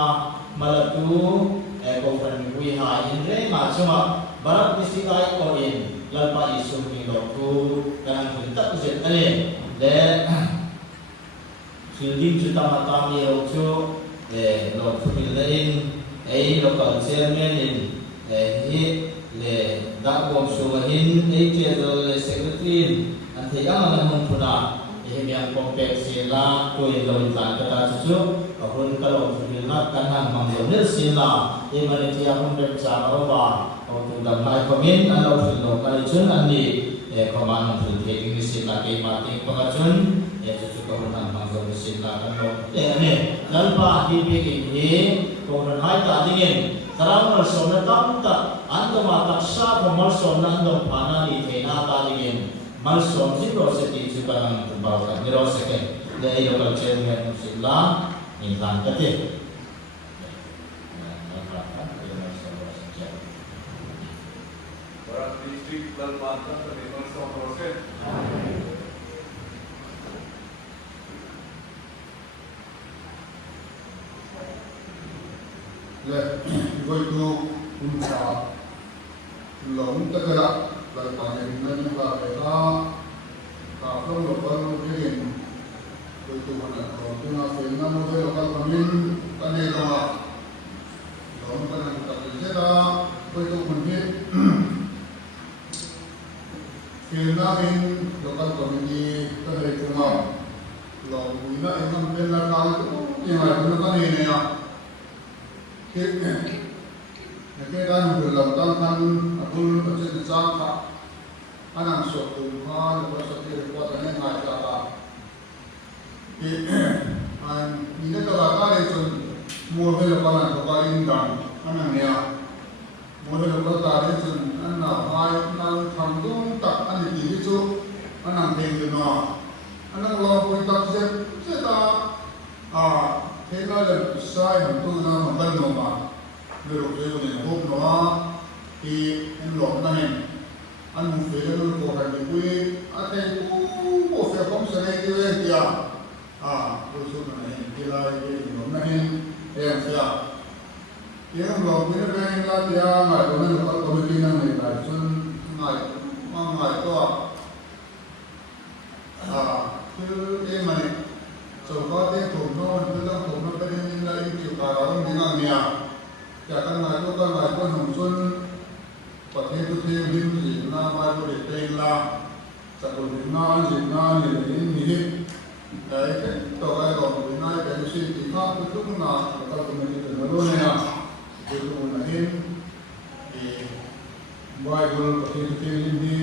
มาลตูก็ฟันวิหารอินเร่มาจังบารักดิสิกไอโอเอ็นลัลปาอิสุมิโลกูการฝึกตัดเสร็จนั่นเองและคือดิ้งจุดตามาตามมีโลจูโลกุมิลอินโลกัลเซอร์เมนินฮิเลดักบอมชูมาหินเจโดเลเซกตรีนอันที่ยังมันมุ่งพุนาyang kompleks sila kui lontar kata cucu kahun kalau firman kanan mengambil sila iman itu yang membaca roba untuk damai komin atau firman kali cun andi koman firman ini sila kemati pengacun cucu kahun mengambil sila kalau ini lalu pak hibi ini kung hai ta dingin karang marson na tamta ando mataksa ko marson na ando panani kena ta dingin marson si proseti si parang tubaw ni roseke dai local chairman sila ni langkate Para district dan Banten terima sama proses. Le goitu unsa long tagala la panen nan ba beta ka from lokal begin goitu mana ko tuna filna mo de lokal pamin kane ka long kana ka seta goitu kunni filna in lokal pamin ka re kuma long ina imam bella kal ni ma tuna kane ne ya Nakita ng lamtang ng akul at sinisang ka anang sotumha lepas itu kuat ane ngai kata an ini kata itu model kalan kapain dan anang ya model kata itu anang hai nang tanggung tak ane itu anang tenggelam anang lawan tak seta Kena le sai ham tu na mambal no ma le ro je ne ho no ki en lo na hen an mu fe le ko ha ni wi a te ku ko fe kom se ne ki le ya ko so na hen ki la ye no na hen e an sia ye lo ni le la ya ma lo ne ko ko mi na ne la sun ngai ma ngai to ku e ma ne so ko te ko no ne ko no pe ni la i ki ka ra ni na nia ya kan na ko hong sun pa te tu te lim ji na ba ko de te la sa ko ni na ji na ni ni ni dai ke to ga ro ni na ke si ti ka tu na ka ko ni te no lo ne ya ko tu na hin e Bible pa te tu te lim ni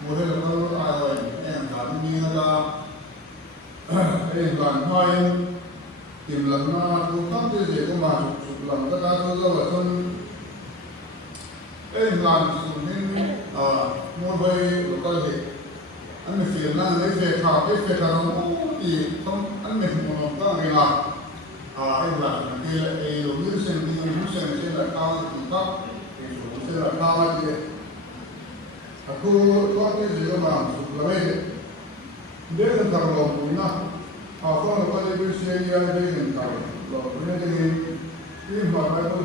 mo re lo a ro en ka ni na da gan hai tìm lần na tu khắp thế giới của bạn lần tất cả tôi do là thân làm nên mua bay có thể anh mình phiền là lấy về thảo cái về thảo nó thì không anh mình một có người làm anh làm thì lại lúc như xem thì lúc xem sẽ là cao thì cấp thì sẽ là cao thì aku có cái gì đó mà là vậy để là thằng lòng của nó Ako na pala yung siya i-ibigin tayo. Kaya tingin, yung Bible,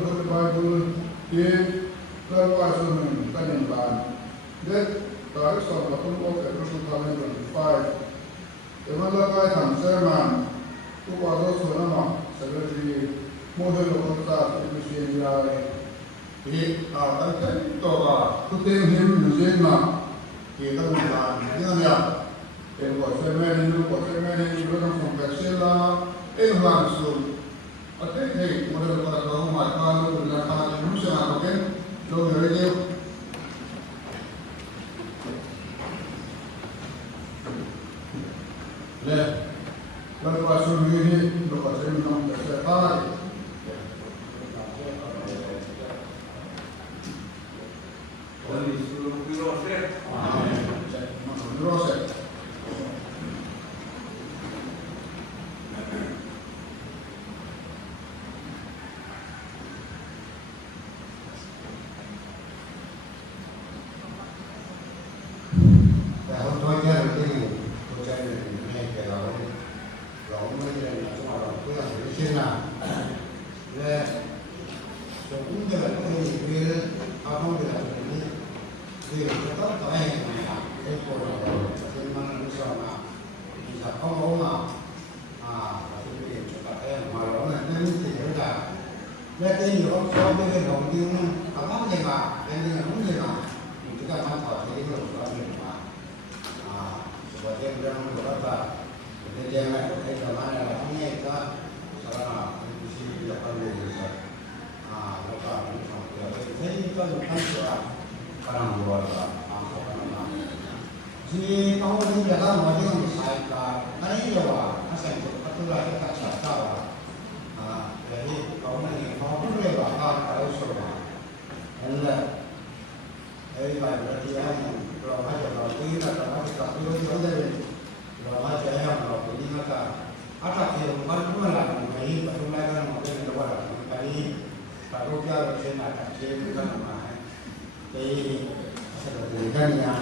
yung kaso ng kanyang baan. Then, tayo sa patungkol kay Prophet 25. Imalagay ang sermon, kupado sa nama, sa gati, model o kontak, yung siya i-ibigin. Tagkain ito ka, kuting him, yung na, kita ng baan. Hindi na niya. El femenino non confessiona e un lancio a te che vuole fare la Roma al palo della casa non si ha che lo vedo le la passo vieni lo facciamo non per separare Oleh seluruh proses. Proses. Jadi kamu ini jalan wajib menyesuaikan. Karena ini ya, asal itu aturan kita cakap. jadi kau ni kau pun le bakal kau semua anda berarti kalau macam kalau kita kalau kita perlu jadi kalau macam kalau ini maka ada kehidupan malam ini baru mereka mungkin luar kali baru dia bersama dengan nama jadi sebenarnya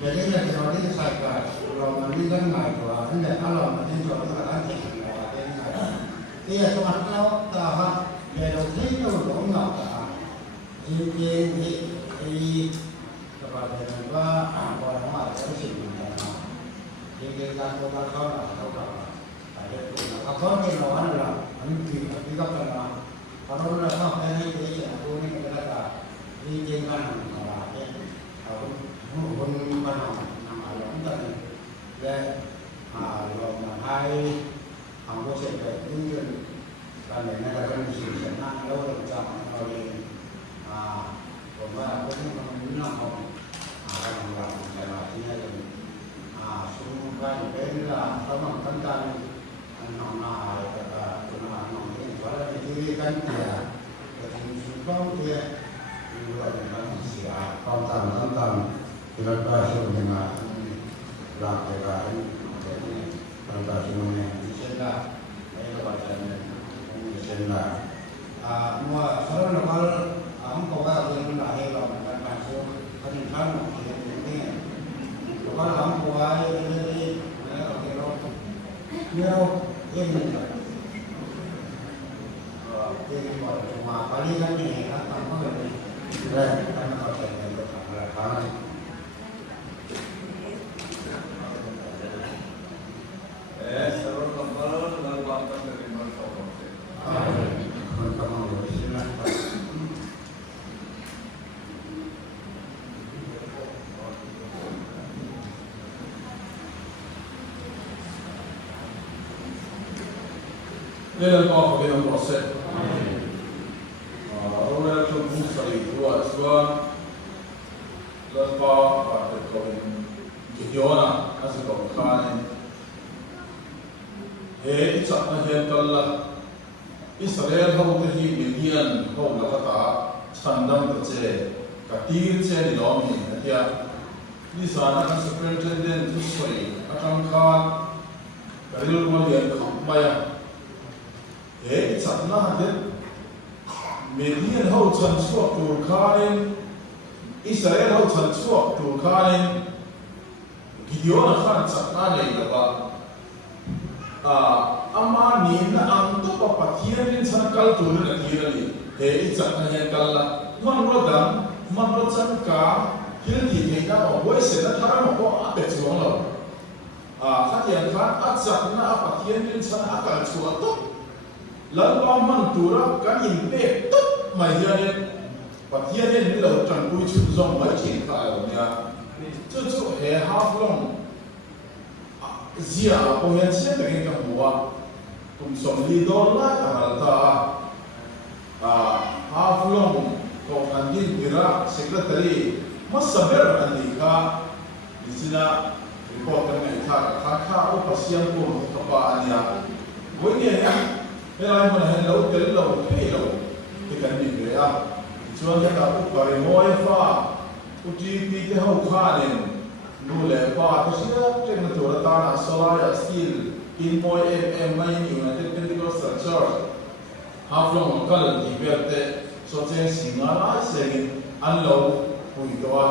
jadi yang kita ini saya kalau melihat mereka anda kalau mungkin kalau kita nanti dia cuma kalau tahap dia itu belum nak ini kepada orang orang sih jadi kalau ada apa yang lawan lah nanti kita pernah kalau nak apa ini aku ni kata ini jangan malah aku pun mana nama orang tak ya kalau mahai aku saya ini kan negara kan di sana kalau macam kalauผมว่าพวกนี้มันมีน้ำของorang Jawa ini semuaเป็นละsama tentang nama kata nama ini kalau dicirikan dia jadi sumpah dia luar dengan siap tentang kira-kira dengan lakukan jadi tentang semuanya misalnya saya bacanya misalnya semua seorang lokal có ba người là hay là bạn bạn số các thành phần thì cái này có lắm của ai đi ở cái đó nhiều cái mình cái mà phải đi cái này nó không có được đây anh có thể là khá này seorang kapal lalu bangkit dari Maroko. Leila ko ko yung proses. Ora to busari dua sua lepa pada ko gidiona asu ko khane he icha na he talla Israel ho te hi million ho la ta chandam te che ka tir che ni lo mi ya ni sana ka superintendent tu soi atang khan karil ko ye maya he chatna de million ho chan suak tur khain Israel ho chan suak tur khain gidiona khan chatna nei la ba ama ni na ang to pa pathian in chan kal tur na kirani he chatna he kal la man ro chan ka hilti he ka o voice na thara mo ko a pe chuang lo khatian khan a chatna a pathian in chan a kal chuak to lalpa man tura kan in pe tot mai hian pathian ni lo tran pui chu zong mai chin ka lo nia chu he half long zia ko hian se te ka huwa tum som li dol la ka halta half long ko kan din bira secretary masaber ani ka disina report kan kha o pasiam ko ka pa ania wo ni Ela mana hello tello pelo ke kan ni brea chuan ka ta ku pare moi fa u ti pi te ho khanen nu le pa to sia te na to ta na solar steel in moi mai ni na te Pentecostal church half long kal ni berte so chen singala se an lo hui to a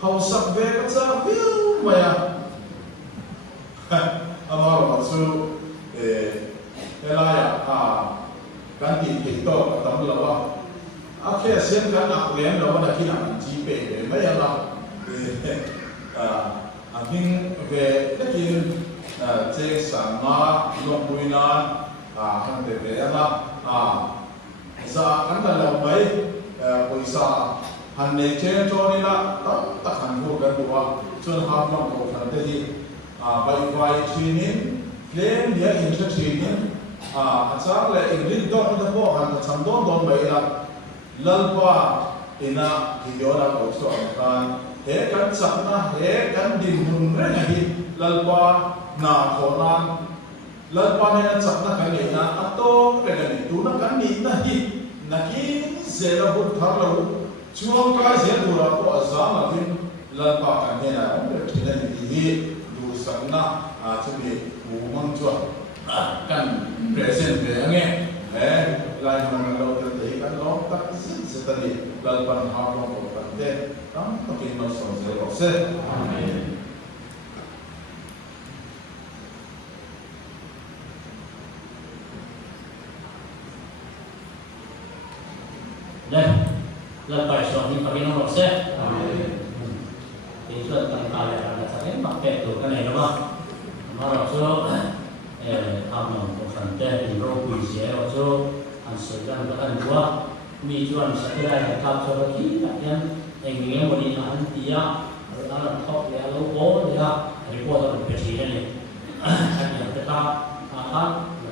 hau sak ve ka cha viu maya amar ma su Elaya kan ti to tam lawa akhe sen kan aklem lawa na kina ji pe me ya la aking ve takin che sama no muina han de ve la sa kan da la mai poisa han ne che to ni la ta kan ho kan wa chon ha ma ko kan te hi bai vai chinin claim dia interest achar le ingrid do da po han cham don mai la lalpa ina hidiona ko so kan he kan chakna he kan din hun re hi lalpa na khonan lalpa na chakna kanina ato regani tuna kanina hi nakin zela bud tharlo chuang ka zelura ko azama tin lalpa kanina on thina ni du sakna chumi umang chwa kan present de ange lai man lo te kan lo tak sin setani lalpan ha lo ko te tam to kin no so zelo se amen dan lalpai suami pakai nomor set. Itu tentang kaya ada saya pakai tu kan ini apa? Marah so kamu bukan dari roh saya so ansuran bahkan dua mijuan sekira tak seperti yang ingin melihat dia dalam top dia logo dia report presiden ni. Yang kita akan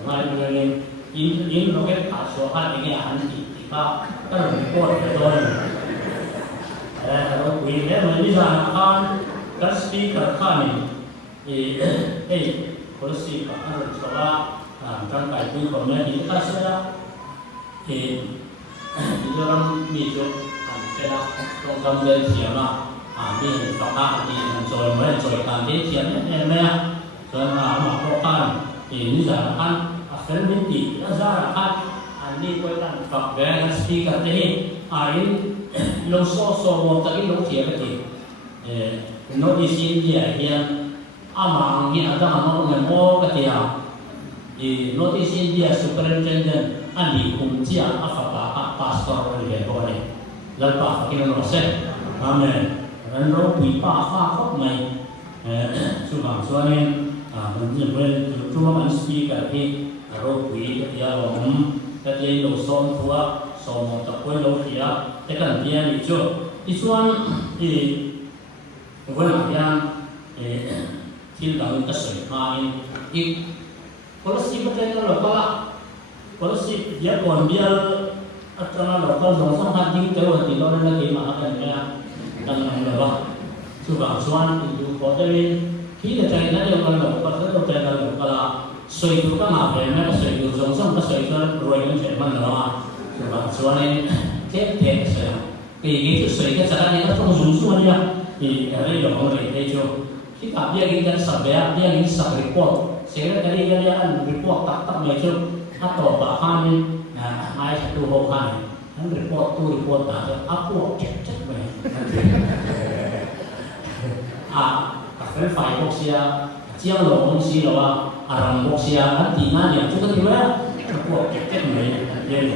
mengenai ini roket kasuhan ini anti kita kan report betul. Kalau ini misalkan kan speaker kan polisi kan coba kan kayu komunikasi kita sudah di dalam meja kita program dari siapa ini fakta di mencoba kanti siapa namanya soalnya melakukan ini misalkan akhirnya minti misalkan ini bukan fakta speaker ini lo so mo tadi lo tia ke notice India yang amang ni ada mana mo ke dia notice India superintendent ani kumcia apa pastor ni boleh lalpa kita no se amen dan ro pipa fa mai subang suanen menjadi cuma speaker ni ro pi dia tadi lo so tua so mo tak boleh lo dia tekan dia ni jo isuan bukan yang tilkang kesel main polisi betul lokal polisi dia kon dia acara lokal langsung hadir jauh di luar negeri makan dia dan apa coba suan itu hotelin kita cari nanti kalau lokal lokal soi itu kan apa ya soi itu langsung soi itu royal Jerman lah coba suan thế sẽ cái sợi cái sản này nó không dùng xuống đi thì ở đây là một cái đây cho khi cả bia cái sản bé bia cái sản report sẽ là cái này cái ăn report tắt này cho hát tổ bà phan ai sẽ tu hậu hành hắn report ta cho upload chất về cái phải bốc xia chiang lỗ bốc xia là rầm bốc xia hắn thì na điểm chút cái gì đó report chất về đây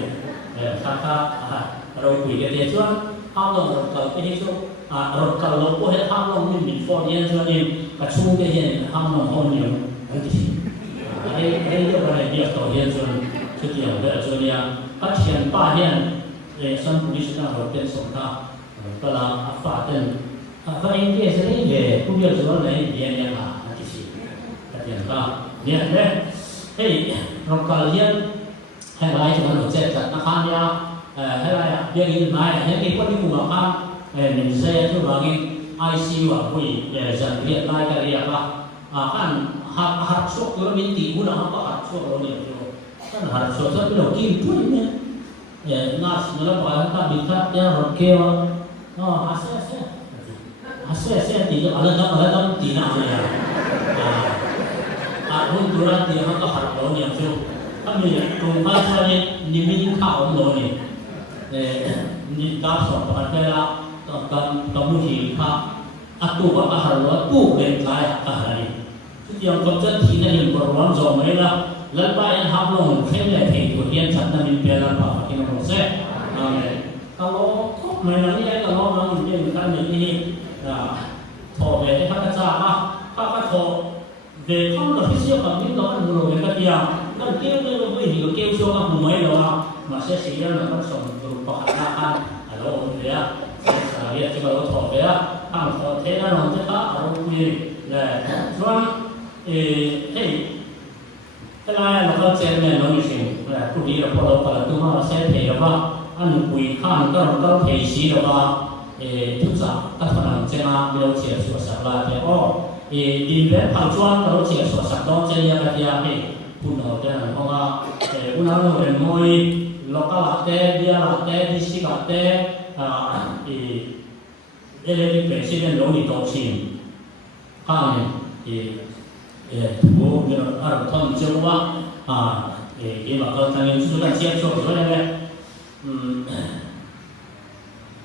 kakak rồi quỷ cái địa phương how long rồi cái địa phương rồi kalau lo có hết how long mình for yên cho nên cả chung cái hiện how long hơn nhiều cái gì đây là cái địa tổ hiện cho cái điều đó cho nên phát triển ba hiện để sản phẩm đi sang rồi tiền sống ta đó là phát triển và anh kia sẽ lấy về cũng như là lấy về nhà là cái gì cái tiền ta hiện đấy hey rồi kalau hiện hay là ai cho nó chết thật nó khăn nhau hay là việc như này những cái quan điểm của các mình sẽ cho vào cái ICU à quỷ để giải quyết lại cái việc là kan hạt sốt của mình thì cũng là có hạt sốt rồi nhiều rồi kan hạt sốt rất là kim chuối nhé nas nó bảo ta bị thắt ra rồi kêu nó sẽ thì cho alle đó tí nào này hun turun dia có hạt rồi nhiều rồi kami cùng với cho nên niềm tin khảo rồi ni ta so pa kala kamu hi ha atu ba ka harwa tu ben lai ka hari ti yang ko chat thi na hin program zo mai la lan ba en hab long khem le the ko hian chat na min pe la pa ki no se amen kalau ko mai na ni ai ka lo na ni ni ka ni tho ve ha ka cha ka tho về không là phía sau những đó là người người ta kia nó kêu lên nó mới hiểu kêu số các mùi đó mà sẽ xảy ra là các sản phẩm có khả năng ăn ở đâu cũng thế á sẽ biết cho nó thọ thế á ăn thọ thế nó làm thế khác ở đâu cũng như là rồi hey cái này là có chuyện này nó như thế là cũng đi là có đâu phải tôi mà sẽ thấy là ăn quỳ khan có thấy gì đó thực ra các phần làm trên là bây giờ chỉ là sửa lại thì đi về hàng chuan đó chỉ là sửa sạch đó trên nhà cái nhà này พูดเอาแต่เพราะว่าอุณหภูมิเป็นมวยโลกาลเตเดียลเตดิสิกเตเอเลติเพรสิเดนโลนิโตชินข้างผู้มีอารมณ์ทนเจ้าว่าว่าเขาทำงานสุดๆเชียร์ชกด้วยเลย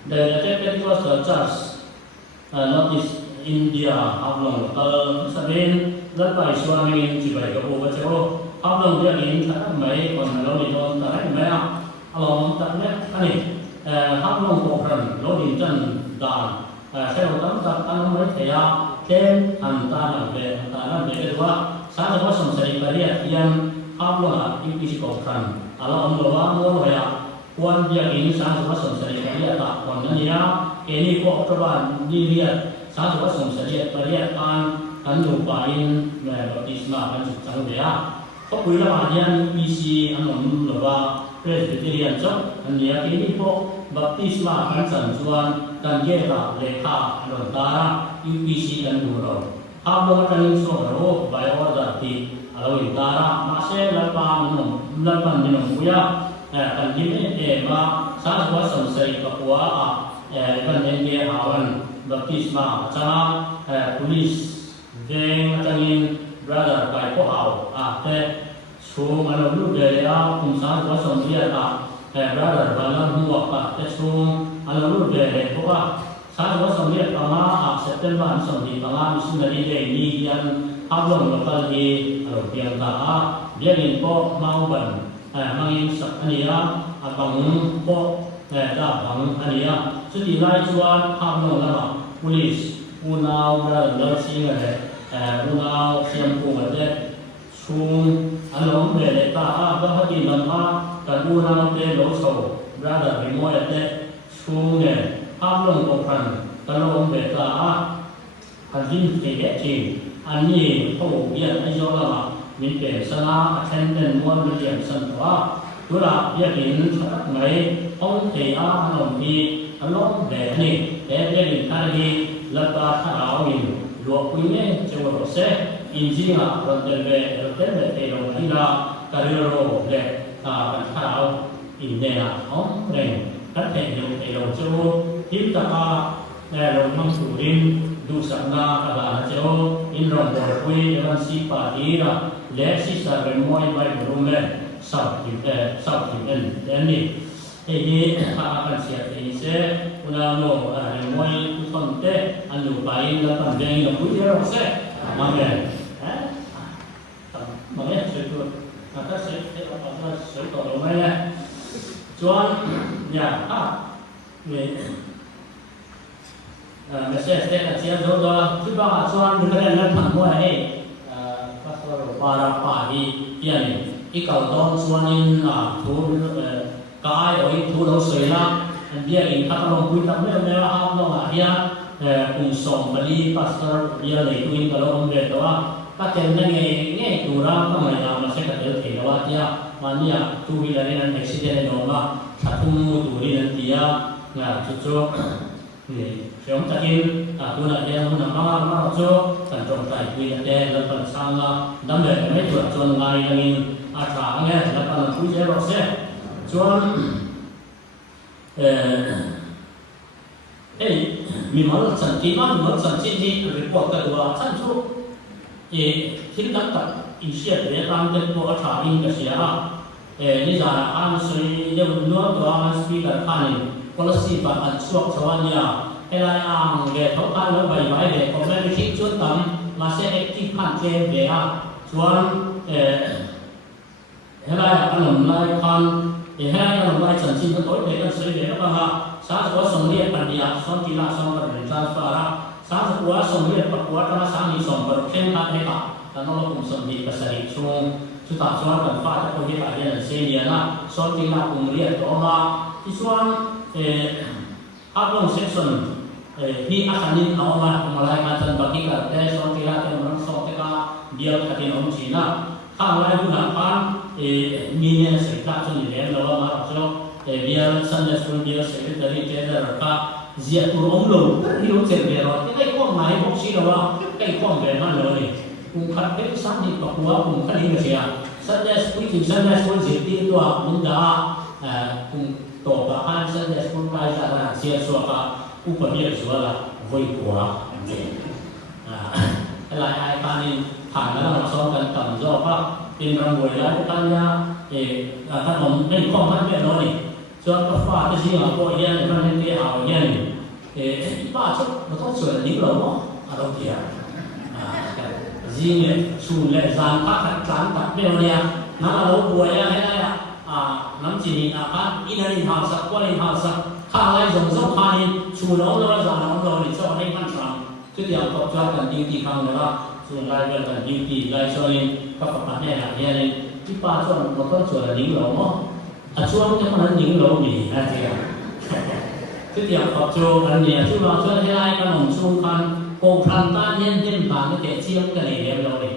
The Pentecostal Church Northeast India เอาลงสเปนแล้วไปชวนมินจีบไปกับโอเวอร์เจ้าเอาลงเรื่องนี้ถ้าไม่คนเราดีโดนแต่ไม่เอาลงแต่เนี่ยอันนี้เอาลงโปรแกรมเราดีจันดานใช้เราตั้งใจตั้งไม่เทียเช่นอันตาหนังเบอันตาหนังเบคือว่าสารพัดสมศักดิ์ไปเรียกยังเอาลงอีกสิ่งโปรแกรมเราเอาลงว่ามั่วเลยควรจะอินสารพัดสมศักดิ์ไปเรียกตอนนี้นะเอนี่ก็กระบาดดีเรียกสารพัดสมศักดิ์ไปเรียกการอยู่ป่าอินแบบดิสมาเป็นจุดจังเดียก็คุยระหว่างยันมีซีอันนั้นหรือว่าเพรสบิเทเรียนจ้ะอันนี้เอนี่ก็บัพติสมาเป็นสันส่วนการเกี่ยวกับเลขาหรือตายูพีซีกันดูเราถ้าเราจะนิสโร่ไบโอดัตติเราอินตาระมาเซลล์ปามินุลับปันมินุกุยากันยิ่งมาสารพัดสมศักดิ์กับว่ากันเองหาวันบัพติสมาจ้าpolice Jeng brother by Pohau after Sung Anu Daya Kumsan Wasam Dia brother Balam Huwa Sung Anu Daya Poka San Wasam Dia Pama September Sam Di Pama Missionary Day Ni Yan Ablong Lokal Di Piang Ta Dia In Po Mau Ban Mangin Sak Ania Abang Po Da Bang Ania Sudi Lai Chuan Ablong Lama Police Unau Brother Singa Unau siam kuat sung alom bele ta bah di lama kan unau te lo so brother remoy te sung ne ablong kopran kalom be ta kan din te ge chin an ni ho bian ayo la min pe sana attendant mon lian san wa tura ya din chat mai ong te a nom bi alom be ni te be din ta gi la ta tha awin luộc quý nhé trong một xe in gì mà còn tiền về được tết về thì đồng đi ra carriero để bản thảo in đề là ống đèn các thể dùng thể đồng châu tiếp ta để đồng mang chủ in du sản na là châu in rồng bò quý để ban si bà đi ra lẽ si sa về môi bay của rung lên sau thì in đến đi thì bạn sẽ thì sẽ una no môi con tê anh đủ bài là phần đen là cuối giờ sẽ mang về mà nghe sự thôi mà ta sẽ sự còn đâu mấy này chuan nhà về mà sẽ là chia số đó thứ ba là chuan đừng có lên thẳng mua này các số ba là phải đi tiền cái cầu đó chuan in là thu cái ở thu đâu sợi la dia in kata long kui tam le le ha no ha dia cùng song bali pastor dia le kuin kalau om be to ka chen na nge tu ra ka mai na ma se ka te the wa dia mania tu wi la ren accident no ma thum mu tu ri nan dia nga chu chu ni seom ta in tu na dia mu na ma cho kan trong tai kui de la pan sang la dam le me tu chon ngai ngin a tha nge la pan kui je ro se chuan mình nói là sản phẩm mình nói sản phẩm gì rồi quảng cáo là sản xuất thì chính đắn tập in xe để làm đến bộ trả in cái gì à như là anh suy nếu nói đó anh suy là anh policy và anh suộc cho anh nhà hay là anh về thấu anh nó bày vẽ về còn mấy cái chuyện chuyên tâm mà sẽ active hẳn trên về à chuan hay là anh làm lại con thì hai anh làm lại sản phẩm tối để anh suy về nó bằng à sáng sớm sớm đi ăn bia sớm đi làm sớm vào để transfer ra sáng sớm sớm đi bắt quát ra sáng đi sớm vào thêm hai cái cảแล้วเราคงสมดีกับสถิตช่วงสุดท้ายช่วงการฟ้าจะคนที่ไปเรียนเสียนะสอนที่เราคงเรียนต่อมาที่ช่วงอัพลงเซสชั่นที่อาคารนี้เอามาอะไรมาจนบางทีก็ได้สอนที่เราเป็นมันสอนที่ก็เดียวกับที่น้องจีน่าข้างไรผู้นำพันมีเนี่ยสิ่งที่จนเรียนเรามาเราเดียวสัญญาสุนเดียวเสร็จแต่ที่เจอเราก็เสียตัวองค์ลงที่เราเจอเดียวที่ได้ข้อหมายบอกชี้เราว่าได้ข้อแบบนั้นเลยกูขัดเป็นสามีกับหัวกูขัดนี่ก็เสียส Sunday school ถึง Sunday school สิที่ตัวมันดาคุณตบกับการ Sunday school ไปจากนั้นเสียส่วนกับอุปนิสัยละไว้กว่าจริงหลายๆการนี้ผ่านแล้วเราสอนกันต่ำยอดว่าเป็นรางวัลแล้วกันเนี่ยถ้าผมไม่ข้อมันไม่น้อยส่วนก็ฟ้าที่สิ่งเราก็ยังมันไม่ได้เอายังป้าชุดมันต้องสวยนิดหรอวะเราเกี่ยจริงเนี่ยสูงเลยจานพักจานตัดไม่เอาเนี่ยน้ำเราบัวยังไงเนี่ยน้ำจีนอินเดียหาสักวันหาสักข้าวไรส่งส่งพานี่สูงเราเราจานเราเนี่ยชอบให้มันสั่งชุดเดียวก็ชอบกันดีที่ข้างเลยว่าส่วนรายกันดีที่รายช่วยก็ฝักแน่ๆเนี่ยที่ป้าช่วงมันก็สวยนิดหรอวะช่วงที่มันนิดหรอมีนะเจ้าชุดเดียวก็โจกันเนี่ยที่เราช่วยให้รายกันหนุ่มช่วงกันโกงพันต้านเย็นเย็นผ่านก็เตะเชี่ยวกันเลยเราเลย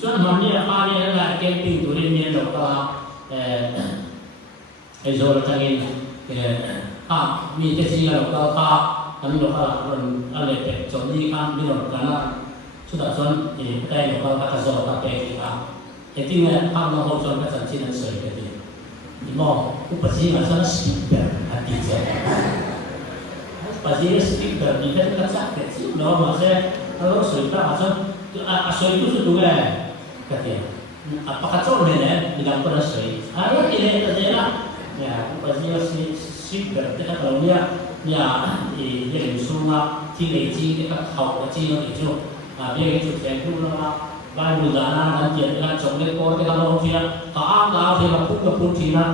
ส่วนมันเนี่ยป้าเนี่ยแหละเก่งปิ้งตัวเรียนเนี่ยเราก็ไอ้โจรจังเองมีเตะเชี่ยวเราก็อันนี้เราก็อะไรเป็ดจนนี่กันไม่หลงกันนะสุดท้ายส่วนได้เราก็กระโจนกับเตะที่แต่ที่เนี่ยภาพเราเขาชวนกันสันชินันสวยกันดีนี่มองอุปสิงห์ส่วนสปีกเกอร์อันดีเจ้าPasti speaker ni kan kacak kecil, no masa kalau cerita macam asal itu sudah katanya. Apa kacau ni di dalam perasaan. Ayat ini terjadi ya, pasti speaker kita kalau dia di sungai tinggi kita kau kecil itu, dia itu saya tu lah. Baru dana dan dia dengan coklat kau kalau dia tak dia pun tina.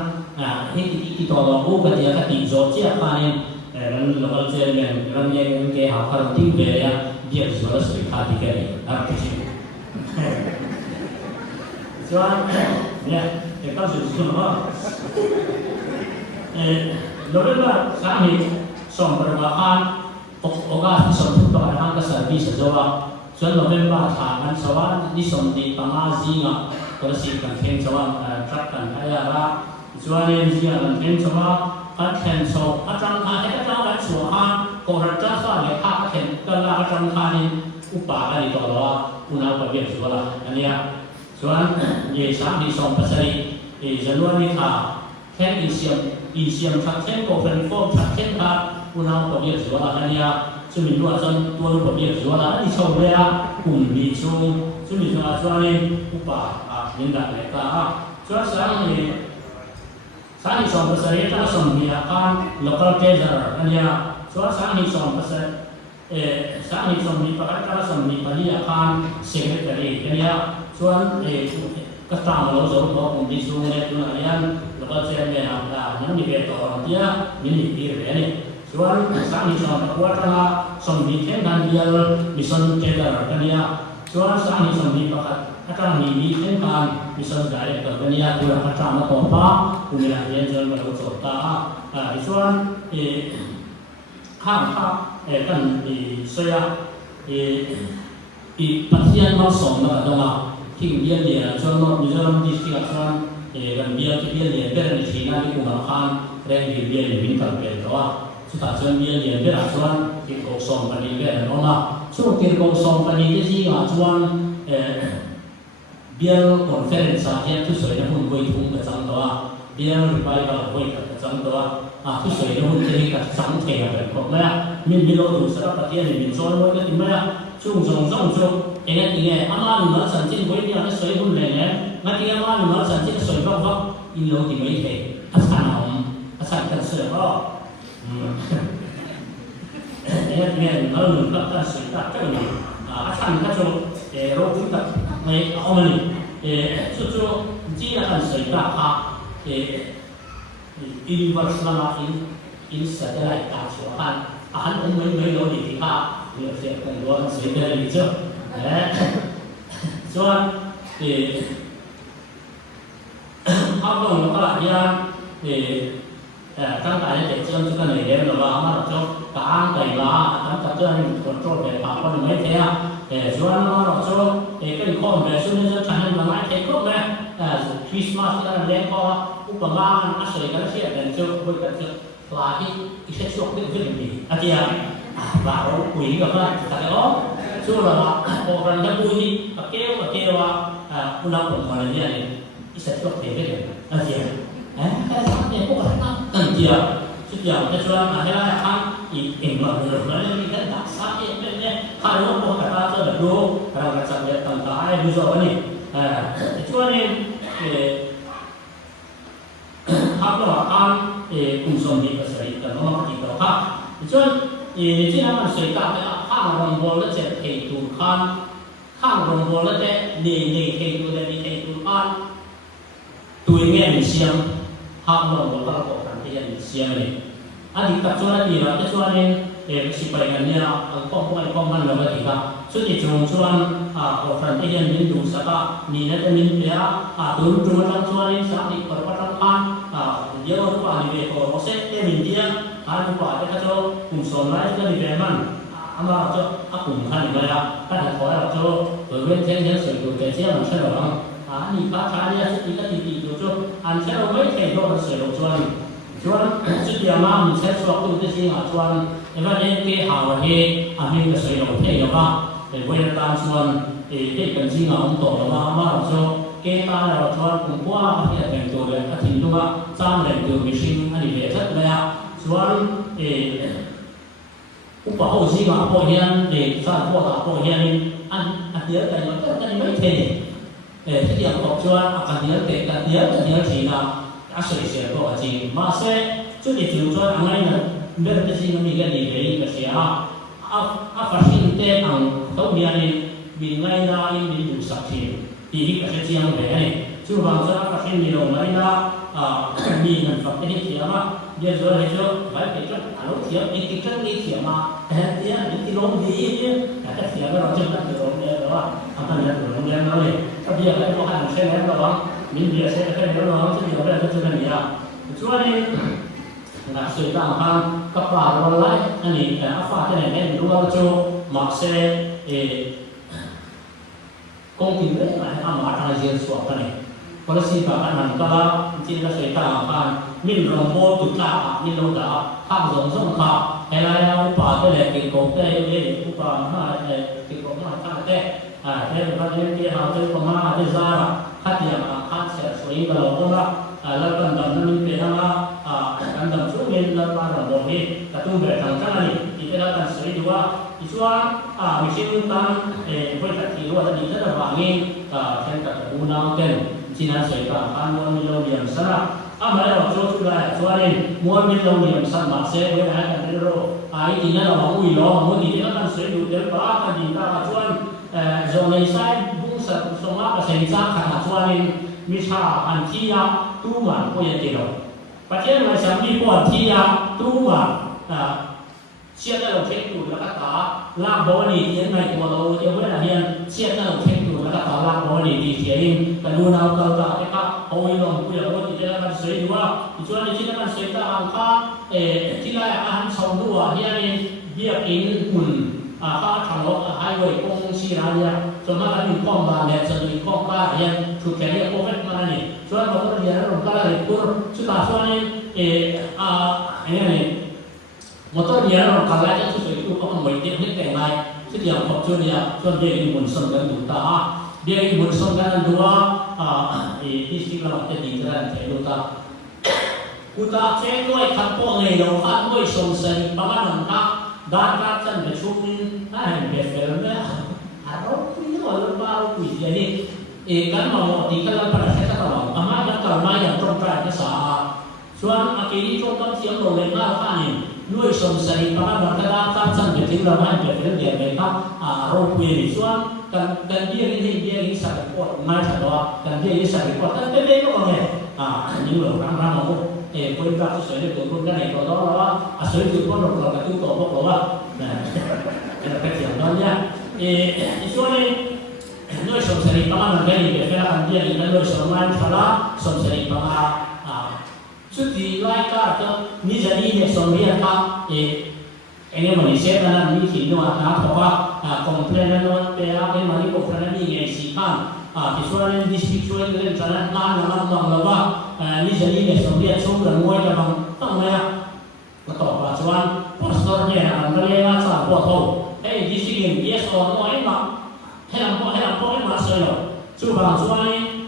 Ini tolong bukan dia ketiga siapa ni. Local chairman, Ramya ke hafar tim beya dia suara seperti kali, apa sih? Soal, ya, kalau sudah Local kami somberbahan, oga somber barang ke servis sejawa. Soal November tangan sawan di somdi pangazinga, kalau sih kan sawan trakan ayara, soal yang dia kan sawanอันเห็นโซอาจารย์อาจารย์วันสัวฮะโกรธจ้าสอนเลยภาพเห็นก็ลาอาจารย์คานิอุปากันต่อว่าอุณาประเบียบสัวละอันนี้ส่วนเยสามีสองภาษาอีจำนวนนี้ค่ะแค่อีเซียมชักเช่นโกเป็นฟอมชักเช่นค่ะอุณาประเบียบสัวละอันนี้ซึ่งมีด้วยจนตัวประเบียบสัวละอันนี้ชาวเรือกุ่มมีชูซึ่งมีส่วนนี้อุปายินดีเลยค่ะส่วนสามนี้Sani som pasal itu som dia kan local treasurer, dia soal sani som pasal sani som di pakar som di dia kan secretary, dia soal ketam lo so ko di sungai tu dia local chairman ada, yang di betul dia minister ini. Soal sani som kuatlah som di kan dia mission treasurer, dia soal sani som di pakar akan ini kan bisa dari kerjanya kurang macam apa kemudian dia jual berkota isuan hang kan di saya pasien masuk nak dong ting dia jual jual di siasan dan dia ber di sini di kumakan dan dia minta berdoa sudah jual dia berasuan di kosong pani berdoa so di kosong pani di sini jual biar conference saja tu sudah pun boleh pun kacang doa biar revival boleh kacang doa tu sudah pun jadi kacang teh ada kok mana min bilo tu serap patian min soal boleh tu mana cung ingat amal mal sanjin boleh dia ada sudah pun leh nanti amal mal sanjin sudah bang ini lo di mana asal kan sudah ingat malu tak sudah tak ni asal kan sudah roh takไม่เอามานี่จู่ๆจีนกันใส่ตาค่ะอินวัสนาอินสัตย์อะไรต่างส่วนกันอาหารไม่รู้ดีที่ค่ะเดี๋ยวเสียกันว่าเสียกันเลยเจ้าส่วนข้าวต้มแล้วก็ยังตั้งแต่เด็กเจ้ากันเลยเดี๋ยวเรามาเราจะการไก่ลาตั้งแต่เจ้านี่คนโจทย์แบบปากคนไม่เท่าส่วนเราจะก็อีกข้อแบบส่วนนี้จะทำให้เราไม่เท่าก็แบบคริสต์มาสที่เราเลี้ยงก็อุปมาอาศัยกันเสียกันเจ้าคุยกันเจ้าปลาที่อีกช่วงนึงขึ้นดีอาจารย์ปลาเราคุยกันว่าแต่ก็ช่วงเราพอกันจะคุยกับเกลว่าอุณหภูมิอะไรเนี่ย sẽ thuộc thế cái điểm là gì cái sao thì cũng phải tăng cần nhiều chút nhiều cái cho mà hay là ăn影响了人类的打杀业对对他如果把它做的多然后咱们等待比如说你说呢他说按公司的谁的那么几个哈就既然มัน谁大的ข้างลงบนแล้วจะเทตูข้างลงบนแล้วจะนี่เทตูได้นี่เทตูอันตัวเงี้ยมีเสียงข้างลงบนก็บอกกันที่จะมีเสียงเลยอันนี้กับส่วนนี้เราจะส่วนนี้สิไปกันเนี่ยข้อมูลข้อมันเราก็ดีครับส่วนที่จงส่วนของคนที่ยังมีดูสักนี่นั่นจะมีเดียตัวรุ่นนั้นส่วนนี้สักที่คนประทับอันเยอะกว่านี่เป็นโรเซ่เอ็มดีอันกว่าที่เขาจะกลุ่มส่วนนั้นจะมีเป็นมันอันว่าจะกลุ่มขันนี่เลยถ้าถึงขอเราจะเว้นเช่นเสียงตัวเชี่ยวมันใช่หรือเปล่านี่พระชาเนี่ยที่ก็ตีอยู่จุดอันเช่นเราไม่เคยโดนเสียงส่วนจุดเดียวมามันใช้สวดตัวที่สิ่งส่วนเอ็มว่าเอ็นเกหาวเฮอามีเสียงเที่ยวว่าเป็นเวลาการส่วนที่เป็นสิ่งของตัวมาเราจะเกตาเราชวนกลุ่มว่าที่จะเป็นตัวเลยทิ้งตัวสร้างแหล่งตัวมิชิงอันนี้เป็นชัดเลยส่วนอุปโภคสิ่งของพวกนี้สร้างพวกต่างพวกนี้อันเดียวกันมันไม่เท่ที่เดียวบอกชวนอันเดียวเตะกันเดียวทีนะอาศัยเสียตัวจริงมาเสียจุดที่จุดชวนอะไรนะเมื่อเป็นสิ่งมีกันดีเลยก็เสียฟังสิ่งเตะอันเขาเดียวนี่มีไงได้มีดูสักทีที่ก็จะเสียงแบบนี้ช่วงบางส่วนฟังสิ่งมีลงไงได้มีเงินฝักที่เสียมาเยอะเลยเจ้าไปเป็นจุดอารมณ์เสียอีกจุดนี้เสียมาแต่ที่อันที่ลงดีเนี่ยแต่ก็เสียก็เราจะตั้งตัวลงเนี่ยหรือว่าทำอะไรตัวลงเนี่ยนั่นเลยถ้าเบี้ยอะไรก็ให้ใช้แล้วเราว่ามีเบี้ยใช้ก็ได้แล้วเราจะมีอะไรก็จะได้เนี่ยช่วงนี้นะสื่อต่างกันกับป่าวันไล่อันนี้แต่อาฟ้าที่ไหนเนี่ยรู้ว่าโจมาเซ่กงกินเลยนะอามาทางเสียสวบกันเนี่ยpolisi bakanan kala cinta serta kan min rombo tukla min loda ha zong zong kha helaya upa te ke ko te ye upa ma ke ko ma ta te te ba ne ke ha te ko ma te zara khat ya kha se soi ba lo la la kan dam ni pe na kan dam su min la pa ro bo he ta tu be thang kan ni ti te la kan soi dua iswa mi sin tan ko ta ti wa ta ni ta ba ngi ken ta ku na ken Cina Seka kan muan milonium sana amai lo jo tu la suarin muan milonium san ma se we ha kan ro ai ti na lo ui lo mu ni na kan se du de ba kan di ta chuan zo nei sai bu sa so ma ka se sa kha chuanin mi cha an ti ya tu ma ko ya ti lo pa chen ma sam mi ko ti ya tu ma chia ra lo thek tu la ka ta la bo ni yen mai ko lo je we la hian chia ra lo thek tu la ka ta la bo ni ti tie in ka lu na ta ta e ka o i lo ku ya lo ti la kan se du wa ti chuan ni chin kan se ta ang kha ti la an chong du wa hian in bia in hun ka thang lo hai wei kong chi ra ya so ma kan ni kong ba le so ni kong ba hian thu ke ni ko vet ma ni chuan lo ko ya lo ka la le kur chu ta chuan ni một tôi nhớ là cả lại cho tôi tôi có mấy điểm những cái này chứ điều học cho nhà cho địa muốn sống gần chúng ta địa muốn sống gần chúng ta đi sinh là cái gì ra thế chúng ta sẽ nuôi thằng con này đầu phát nuôi sống sinh bao nhiêu năm ta đã ra chân về xuống này về về nữa rồi cái mà lúc bao quỷ gì đi cái mà một tí cái là phải sẽ các bạn mà cái cả mai là trong trái cái xãส่วนอากีนี้ต้องต้องเสียงโดดเด่นมากค่ะนี่ด้วยสมศรีพระบัณฑิตตั้งสันติถึงเราไม่เกิดเรื่องเดียวเลยครับโรควีริส่วนกันเยี่ยงที่เยี่ยงสัตว์ปวดไม่ใช่ว่ากันเยี่ยงสัตว์ปวดแต่เป็นเรื่องอะไรนี่เหลือร่างเราคนรักสวยๆตัวคนกันเองตัวเราว่าสวยตัวคนเรากระตุ้นตัวพวกเราว่าเป็นเสียงนั้นเนี่ยส่วนนี้ด้วยสมศรีพระบัณฑิตนี่เป็นการเยี่ยงกันด้วยสมัยพระสมศรีพระสุดที่ไล่ก็จะนิจนี้เนี่ยสมเด็จพระini Malaysia kan ni kini ada apa komplain dan pihak yang mari komplain ni ngisikan visual dispute dengan jalan nama lawa ni jadi ni Soviet semua mulai dalam tengah betul pacuan pastornya mereka sah foto di sini yes or no emak helang po masuk yo coba soalnya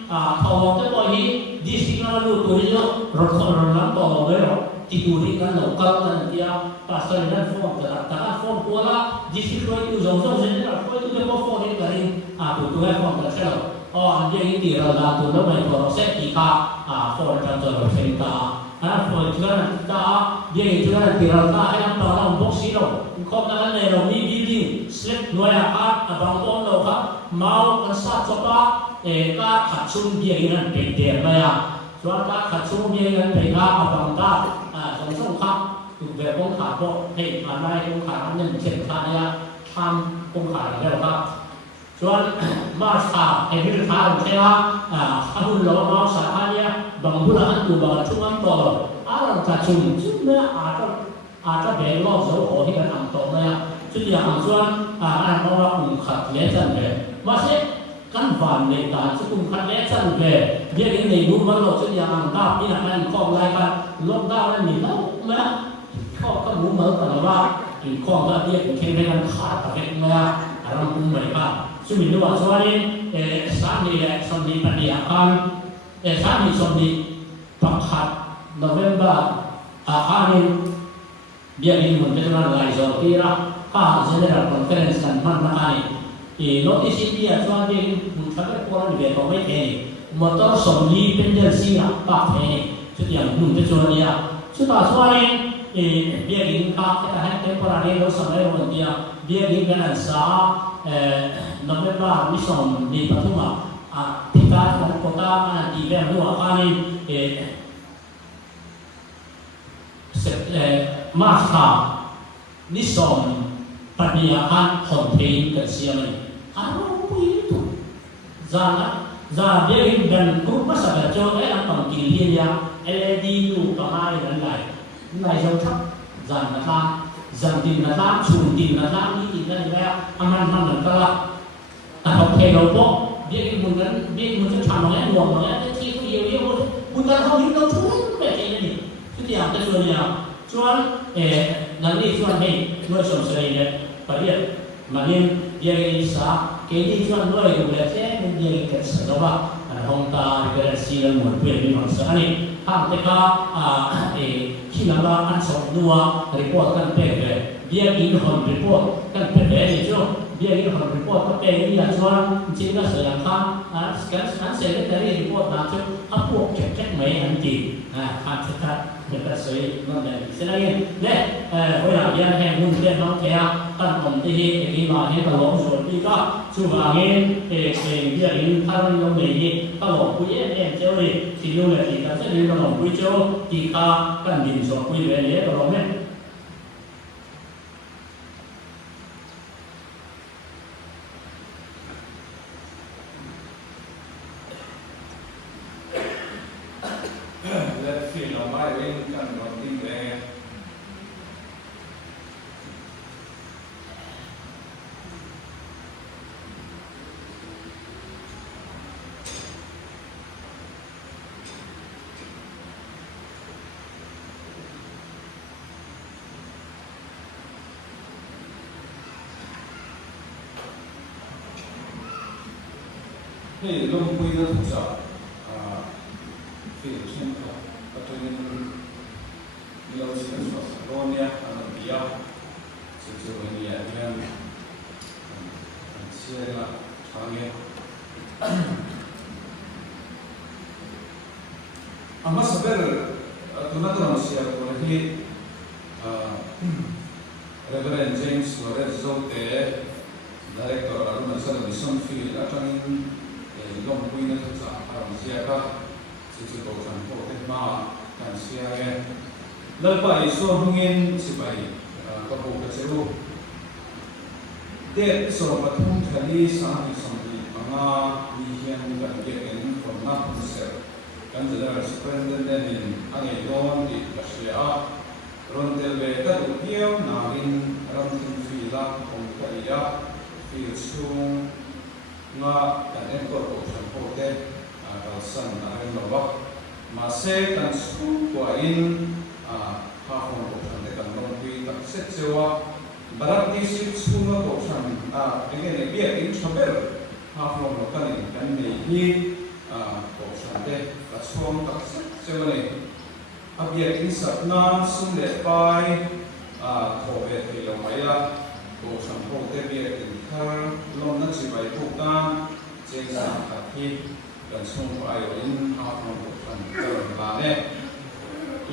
ทองก็บ่ฮีดิสิกาลูตุริโยรถคนนั้นต่อเลยที่ตุริกันเราก็นั่นที่ภาษาเรื่องฟอร์มแต่ละฟอร์มตัวละดิสิกาอยู่จงๆเช่นนั้นก็อยู่ในฟอร์มนี้กันตัวฟอร์มกันเช่นอันนี้ที่เราได้ตัวเราไม่พอเสร็จที่ค่ะฟอร์มกันตัวเราเช่นกันฟอร์มที่เราได้เดี๋ยวที่เราได้ให้เราเราบ็อกซี่เราครบนั้นเลยเรามีบิลดิ้งสลิปหน่วยอาคารบางต้นเราครับเมากันสัตว์สปาก็ขัดชุ่มเบียร์นั้นเป็นเดียร์เลยส่วนก็ขัดชุ่มเบียร์นั้นเป็นอาบางต้าสงครับถูกแบบคงขาดเพราะให้ผ่านได้คงขาดนั่นเช่นขาเนี่ยทำคงขาดแล้วครับส่วนมาสาให้พิจารณาใช่ว่าถ้าคุณเรามาสาเนี่ยบางผู้นั้นดูบางช่วงต่อเราขัดชุ่มซึ่งเนี่ยอาจจะเป็นรอบเสาร์ที่กันทำต่อเนี่ยซึ่งอย่างส่วนอันนั้นเราขัดเลี้ยงเลยว่าเช่นกันฝันในการที่คุณขัดเลี้ยงเลยเดี๋ยวนี้ในรูปมันเราซึ่งอย่างดาบนี่นะมันข้อรายการลบดาวนั้นมีแล้วไหมข้อก็รู้เหมือนกันว่าข้อก็เรียกเข่งในการขาดอะไรไหมอะไรรู้ไหมครับซึ่งมีด้วยส่วนนี้สามีและสามีปฏิอาการสามีสามีปักขัดโนเวมเบอร์อาคารนี้dia ingin mengeneralisasi kira general conference dan mana ini notice dia soal dia mencapai pola di bawah ini motor somli pendensi apa ini jadi yang belum terjual dia sudah soal ini dia ingin kita hanya temporary lo sampai dia ingin kan sah November mission di Patuma kita kota mana di bawah akanมาสานิสมปัญญาการคนเพลงกันเสียไหมอันนั้นไม่รู้จานเดียวกันกลุ่มภาษาเจ้าอันต้องกินเลียLED อยู่ประมาณนั้นไงเจ้าทับจานนะครับจานดินนะครับชุนดินนะครับนี่อีกนั่นแหละอันนั้นนั่นก็ละแต่พอเพลงเราบอกเดี๋ยวมันจะทำอะไรหวงอะไรที่เขาเยี่ยมคุณการเขายิ้มเราทุกแบบนี้ทุกอย่างจะส่วนอย่างส่วนนั่นนี่ส่วนให้ด้วยสมศักดิ์เนี่ยประเดี๋ยวมันนี่เดี๋ยวนี้สาเกี่ยวส่วนด้วยอยู่แล้วแค่เดี๋ยวนี้ก็สะดวกห้องตาเกิดสิ่งหมดเปลี่ยนไปหมดสักนี่ทางที่ก็ที่นั่นว่าอันสองตัวรีพอร์ตกันเป็นแบบเดี๋ยวนี้คนรีพอร์ตกันเป็นแบบนี้จ้ะเดี๋ยวนี้คนรีพอร์ตก็เป็นอย่างนี้ส่วนจริงก็เสียงข้างการเสร็จแล้วรีพอร์ตนะจ้ะถ้าพวกเช็คไหมอันจริงอันชัดเป็นสวยนั่นเองฉะนั้นเนี่ยเวลาเรียนให้มุ่งเรียนน้องแก่ตั้งผมที่ที่มาให้ตลอดส่วนที่ก็ช่วงนี้เรียนท่านยมนี้ตลอดคุยเนี่ยเจ้าเลยที่อยู่เลยที่การเสด็จตลอดคุยเจ้าที่ข้ากันดินสอบคุยไปเลยตลอดเนี่ยนี่ลงคุยกันทุกสัปที่เช่นกับตัวนี้เราเชื่อว่าโรงเรียนอันเดียวสิ่งที่เราเนี่ยเรียนเชื่อละทางนี้มาสักเดือนตัวนั้นตัวนั้นเสียคนที่Reverend James Lorenzo de Director Aruna Sana Mission Field Attorney long quy nó thực sự làm xe các sự cố sản phẩm thiết mà làm xe nghe lời bài số hung yên sự bài các bộ các chế độ để số vật thông thường đi sáng thì sáng thì mà đi hiện gần việc đến phần năm phần sáu kan jadar superintendent ang idon di Pasya ron telbe ka dukiaw na rin ron tinfila kung kaya fielsung nga kan ko sa pote kalsan na rin lawak mase kan school ko in hafon ko sa kan ron kui takset sewa barat ni sit school nga ko sa again biya in saber hafon ko kan ni ช่วงตักเจ้าเนี่ยอาเบียกินสับน้ำสุ่มเด็ดไปโถเบ็ดที่เราไม่ละตัวสัมโพเตเบียกินข้าวลมนั่นสิไปพวกนั้นเจ้าสามขัดที่กันส่งไปอินหาฟงกันเติมมาเนี่ย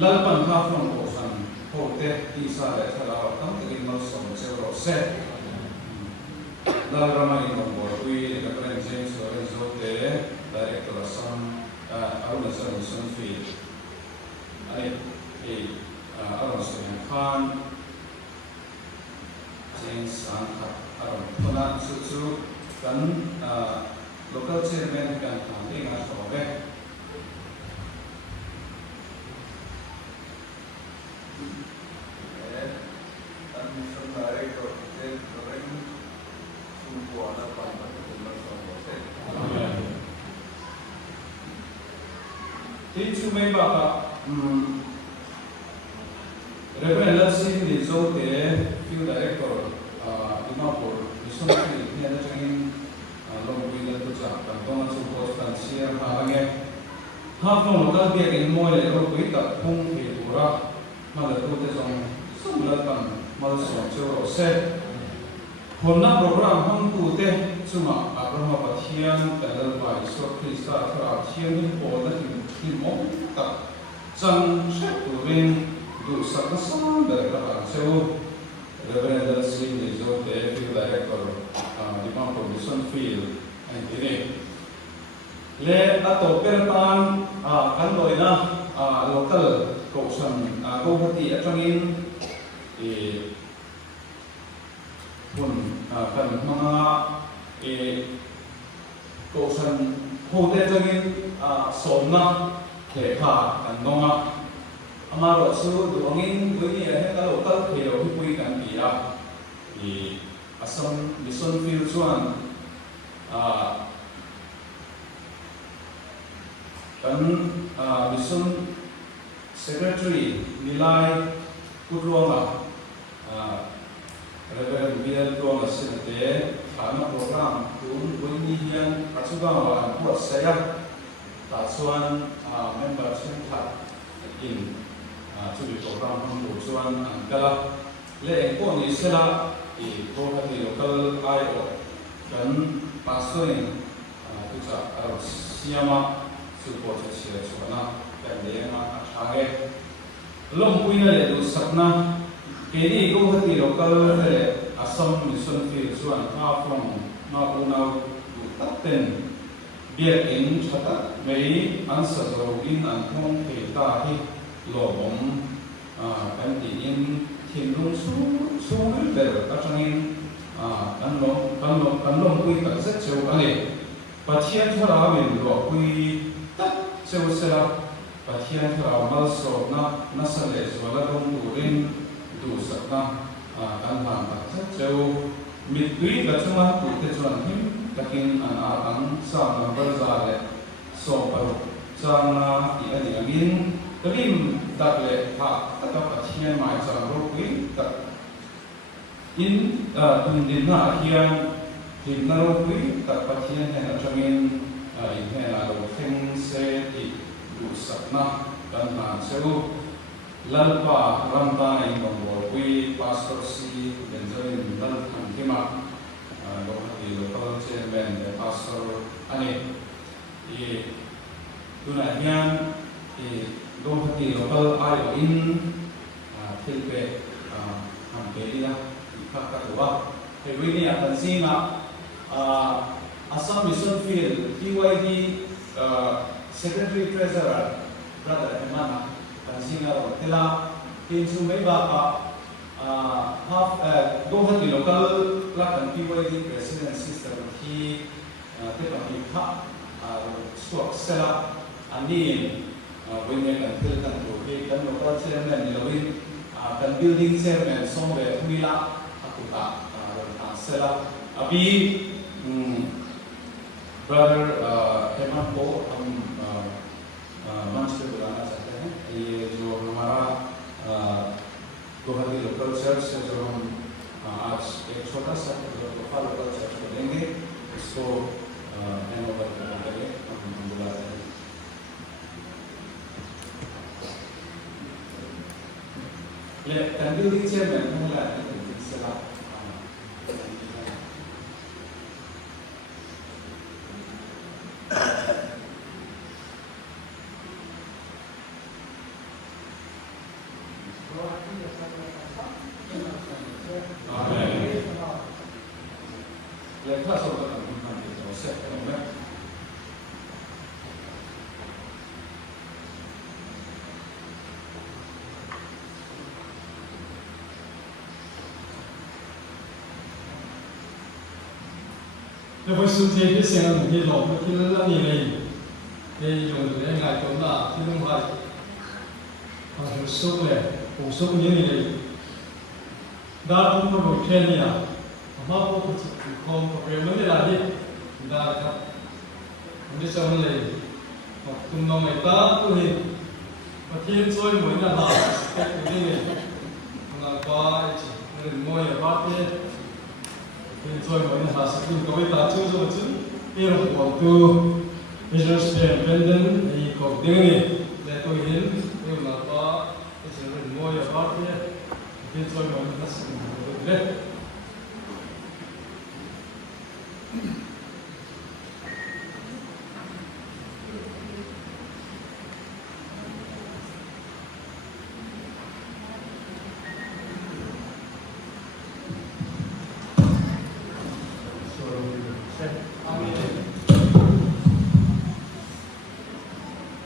ลัลปันหาฟงกันโพเตที่สาเลทลาวตั้งแต่มาส่งเจ้าเราเสร็จลัลรามาอินของบอยวีกับเรนเจมส์โรนโซเตได้เอกลักษณ์อารุณสวัสดิ์ฟีอันนี้อารุณสวัสดิ์ขานเจมส์สังขัดอารุณพนันสุดๆกันlocal chairman กันทำเองนะสอบเลยอันนี้สำหรับเรื่องเรื่องสุขภาพและความมั่นคงของสองประเทศ ที่ชูไม่บ้าReverend Sin di Zote Field Director Dimapur Mission Field ni ada cengin long wheel tu cak kantong support dan share harangnya hafung lokal dia ingin mulai orang kita pung pura malah tu tezong sembilan malah soal set Honna program hang tu teh cuma Abraham Pathian dan Lalbai Isor Krista Pathian ni pola timong tak jang set tu ring du sakasang dari belakang jauh Reverend Sin di Zote Field Director di Pampur Mission Field ini le atau pertan kan loina local kausan kauhati atangin pun kan mga kausan hote atangin somna kekha kan nonga amaro su duangin duni aheta local khelo hipui kan pia Assam Mission Field Chuan kan Mission Secretary Nilai Kudruanga Reverend Bill Kudruanga Sinate Khana Program Kun Bunyian Katsugawa Buat saya Tatsuan Member Sintat In Tudi Program Hantu Chuan Angkala Le Engko Ni Sela Prohati Local I.O. Dan pastoring kita harus siapa support sosial suara dan dia nak cari lom punya le tu sapna kini kau hati lokal le Assam Mission Field suan from maunau tu taten biar in chata mei answer so in antong kita hi lom kan di in timlung su ber kacangin kan long kui tak set jauh kali Pathian thara win ro kui tak jauh sela Pathian thara mal so na sale swala dong turin du sakna kan ham tak set jauh mit kui ka chuma tu te chuan him takin an sa na barzale so paru chana I ani angin rim tak le ha tak Pathian mai sa ro kui tak in din na hian tin na ro kui tak Pathian hen atangin in hen a ro thing se ti du sakna kan na cheu lalpa ramta in bangor kui pastor si Benjamin Lal Thangkima lo hati local chairman pastor ani tuna hian lo hati local I.O. in thilpe hampelia kakatuwa ini akan singa Assam Mission Field PYD Secretary Treasurer Brother Emana kan singa tela pinsu mai bapa half dohati local lakan PYD President Sister ki tepa ki ha swak sela ani wene kan tilkan to kan local chairman lawin kan building chairman sombe humila akuta sela अभी ब्रदर हेमंत को हम मंच पे बुलाना चाहते हैं ये जो हमारा गुवाहाटी लोकल चर्च है जो हम आज एक छोटा सा लोकल चर्च बोलेंगे इसको हैंड ओवर करने के लिए हम बुलाते हैं และการบิวติ้งเชฟแบบนั่นแหละที่เป็นสลับและถ้าสมมติว่ามันเป็นตัวเสร็จแล้วนะแล้วพอสุดท้ายที่เสียงมันที่หลอกที่นั่นนี่เลยในยงเลยง่ายตัวน่ะที่ต้องไปเอาสุกเลยผมสุกนี่เลยดาบุญมาบอกแค่นี้อ่ะมาบอกที่คอมเรียนมันได้ละดิได้ครับมันจะจำเลยคุณน้องไม่ตาตัวนี้มาเทียนช่วยเหมือนกันละแค่ตัวนี้เนี่ยมันก็เรื่องมวยบ้าเต้เป็นช่วยเหมือนกันสักทีก็ไม่ตัดชื่อตัวชื่อเรื่องของตัวมิสเตอร์สเปนเป็นเดินไอ้ของเรื่องนี้แต่ตัวเห็นเรื่องนั้นก็เป็นเรื่องมวยบ้าเต้เป็นช่วยเหมือนกันสักทีก็ได้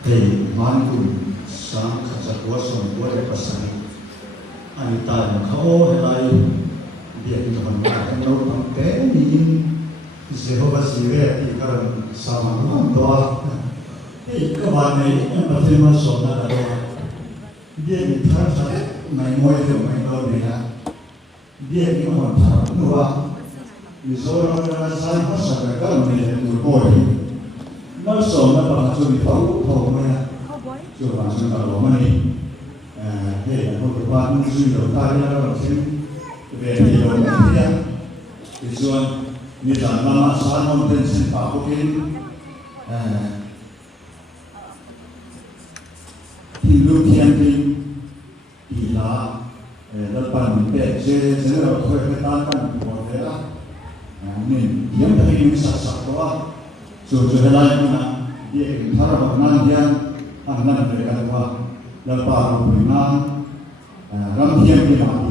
Hei, mankun sang khaja kuason kuale pasani. Ani tai ma khao helai biak ni han ma kan no pang te ni in Jehovah Jireh ti karan sama man doa. Hei ka ba nei em ba te ma so na da. Biak ni thar sa mai moi de mai do ni ha. Biak ni on thar no wa. Ni so ra ra sai ma sa ka ni ni boy. Nó sổ nó bằng cho bị phẫu thầu mà cho bằng cho nó lỗ mà đi để là một cái quan duy đầu tay ra là trên về thì đầu cái kia thì rồi như là mama sáng hôm tên xin bảo của kinh thì lưu thiên kinh thì là đất bằng bể chế chế là khơi cái tan căn của thế đó nên hiếm thấy những sạch sạch đó so helai na ye thara bana dia angan de kan wa la pa ru na ram thiam ki ma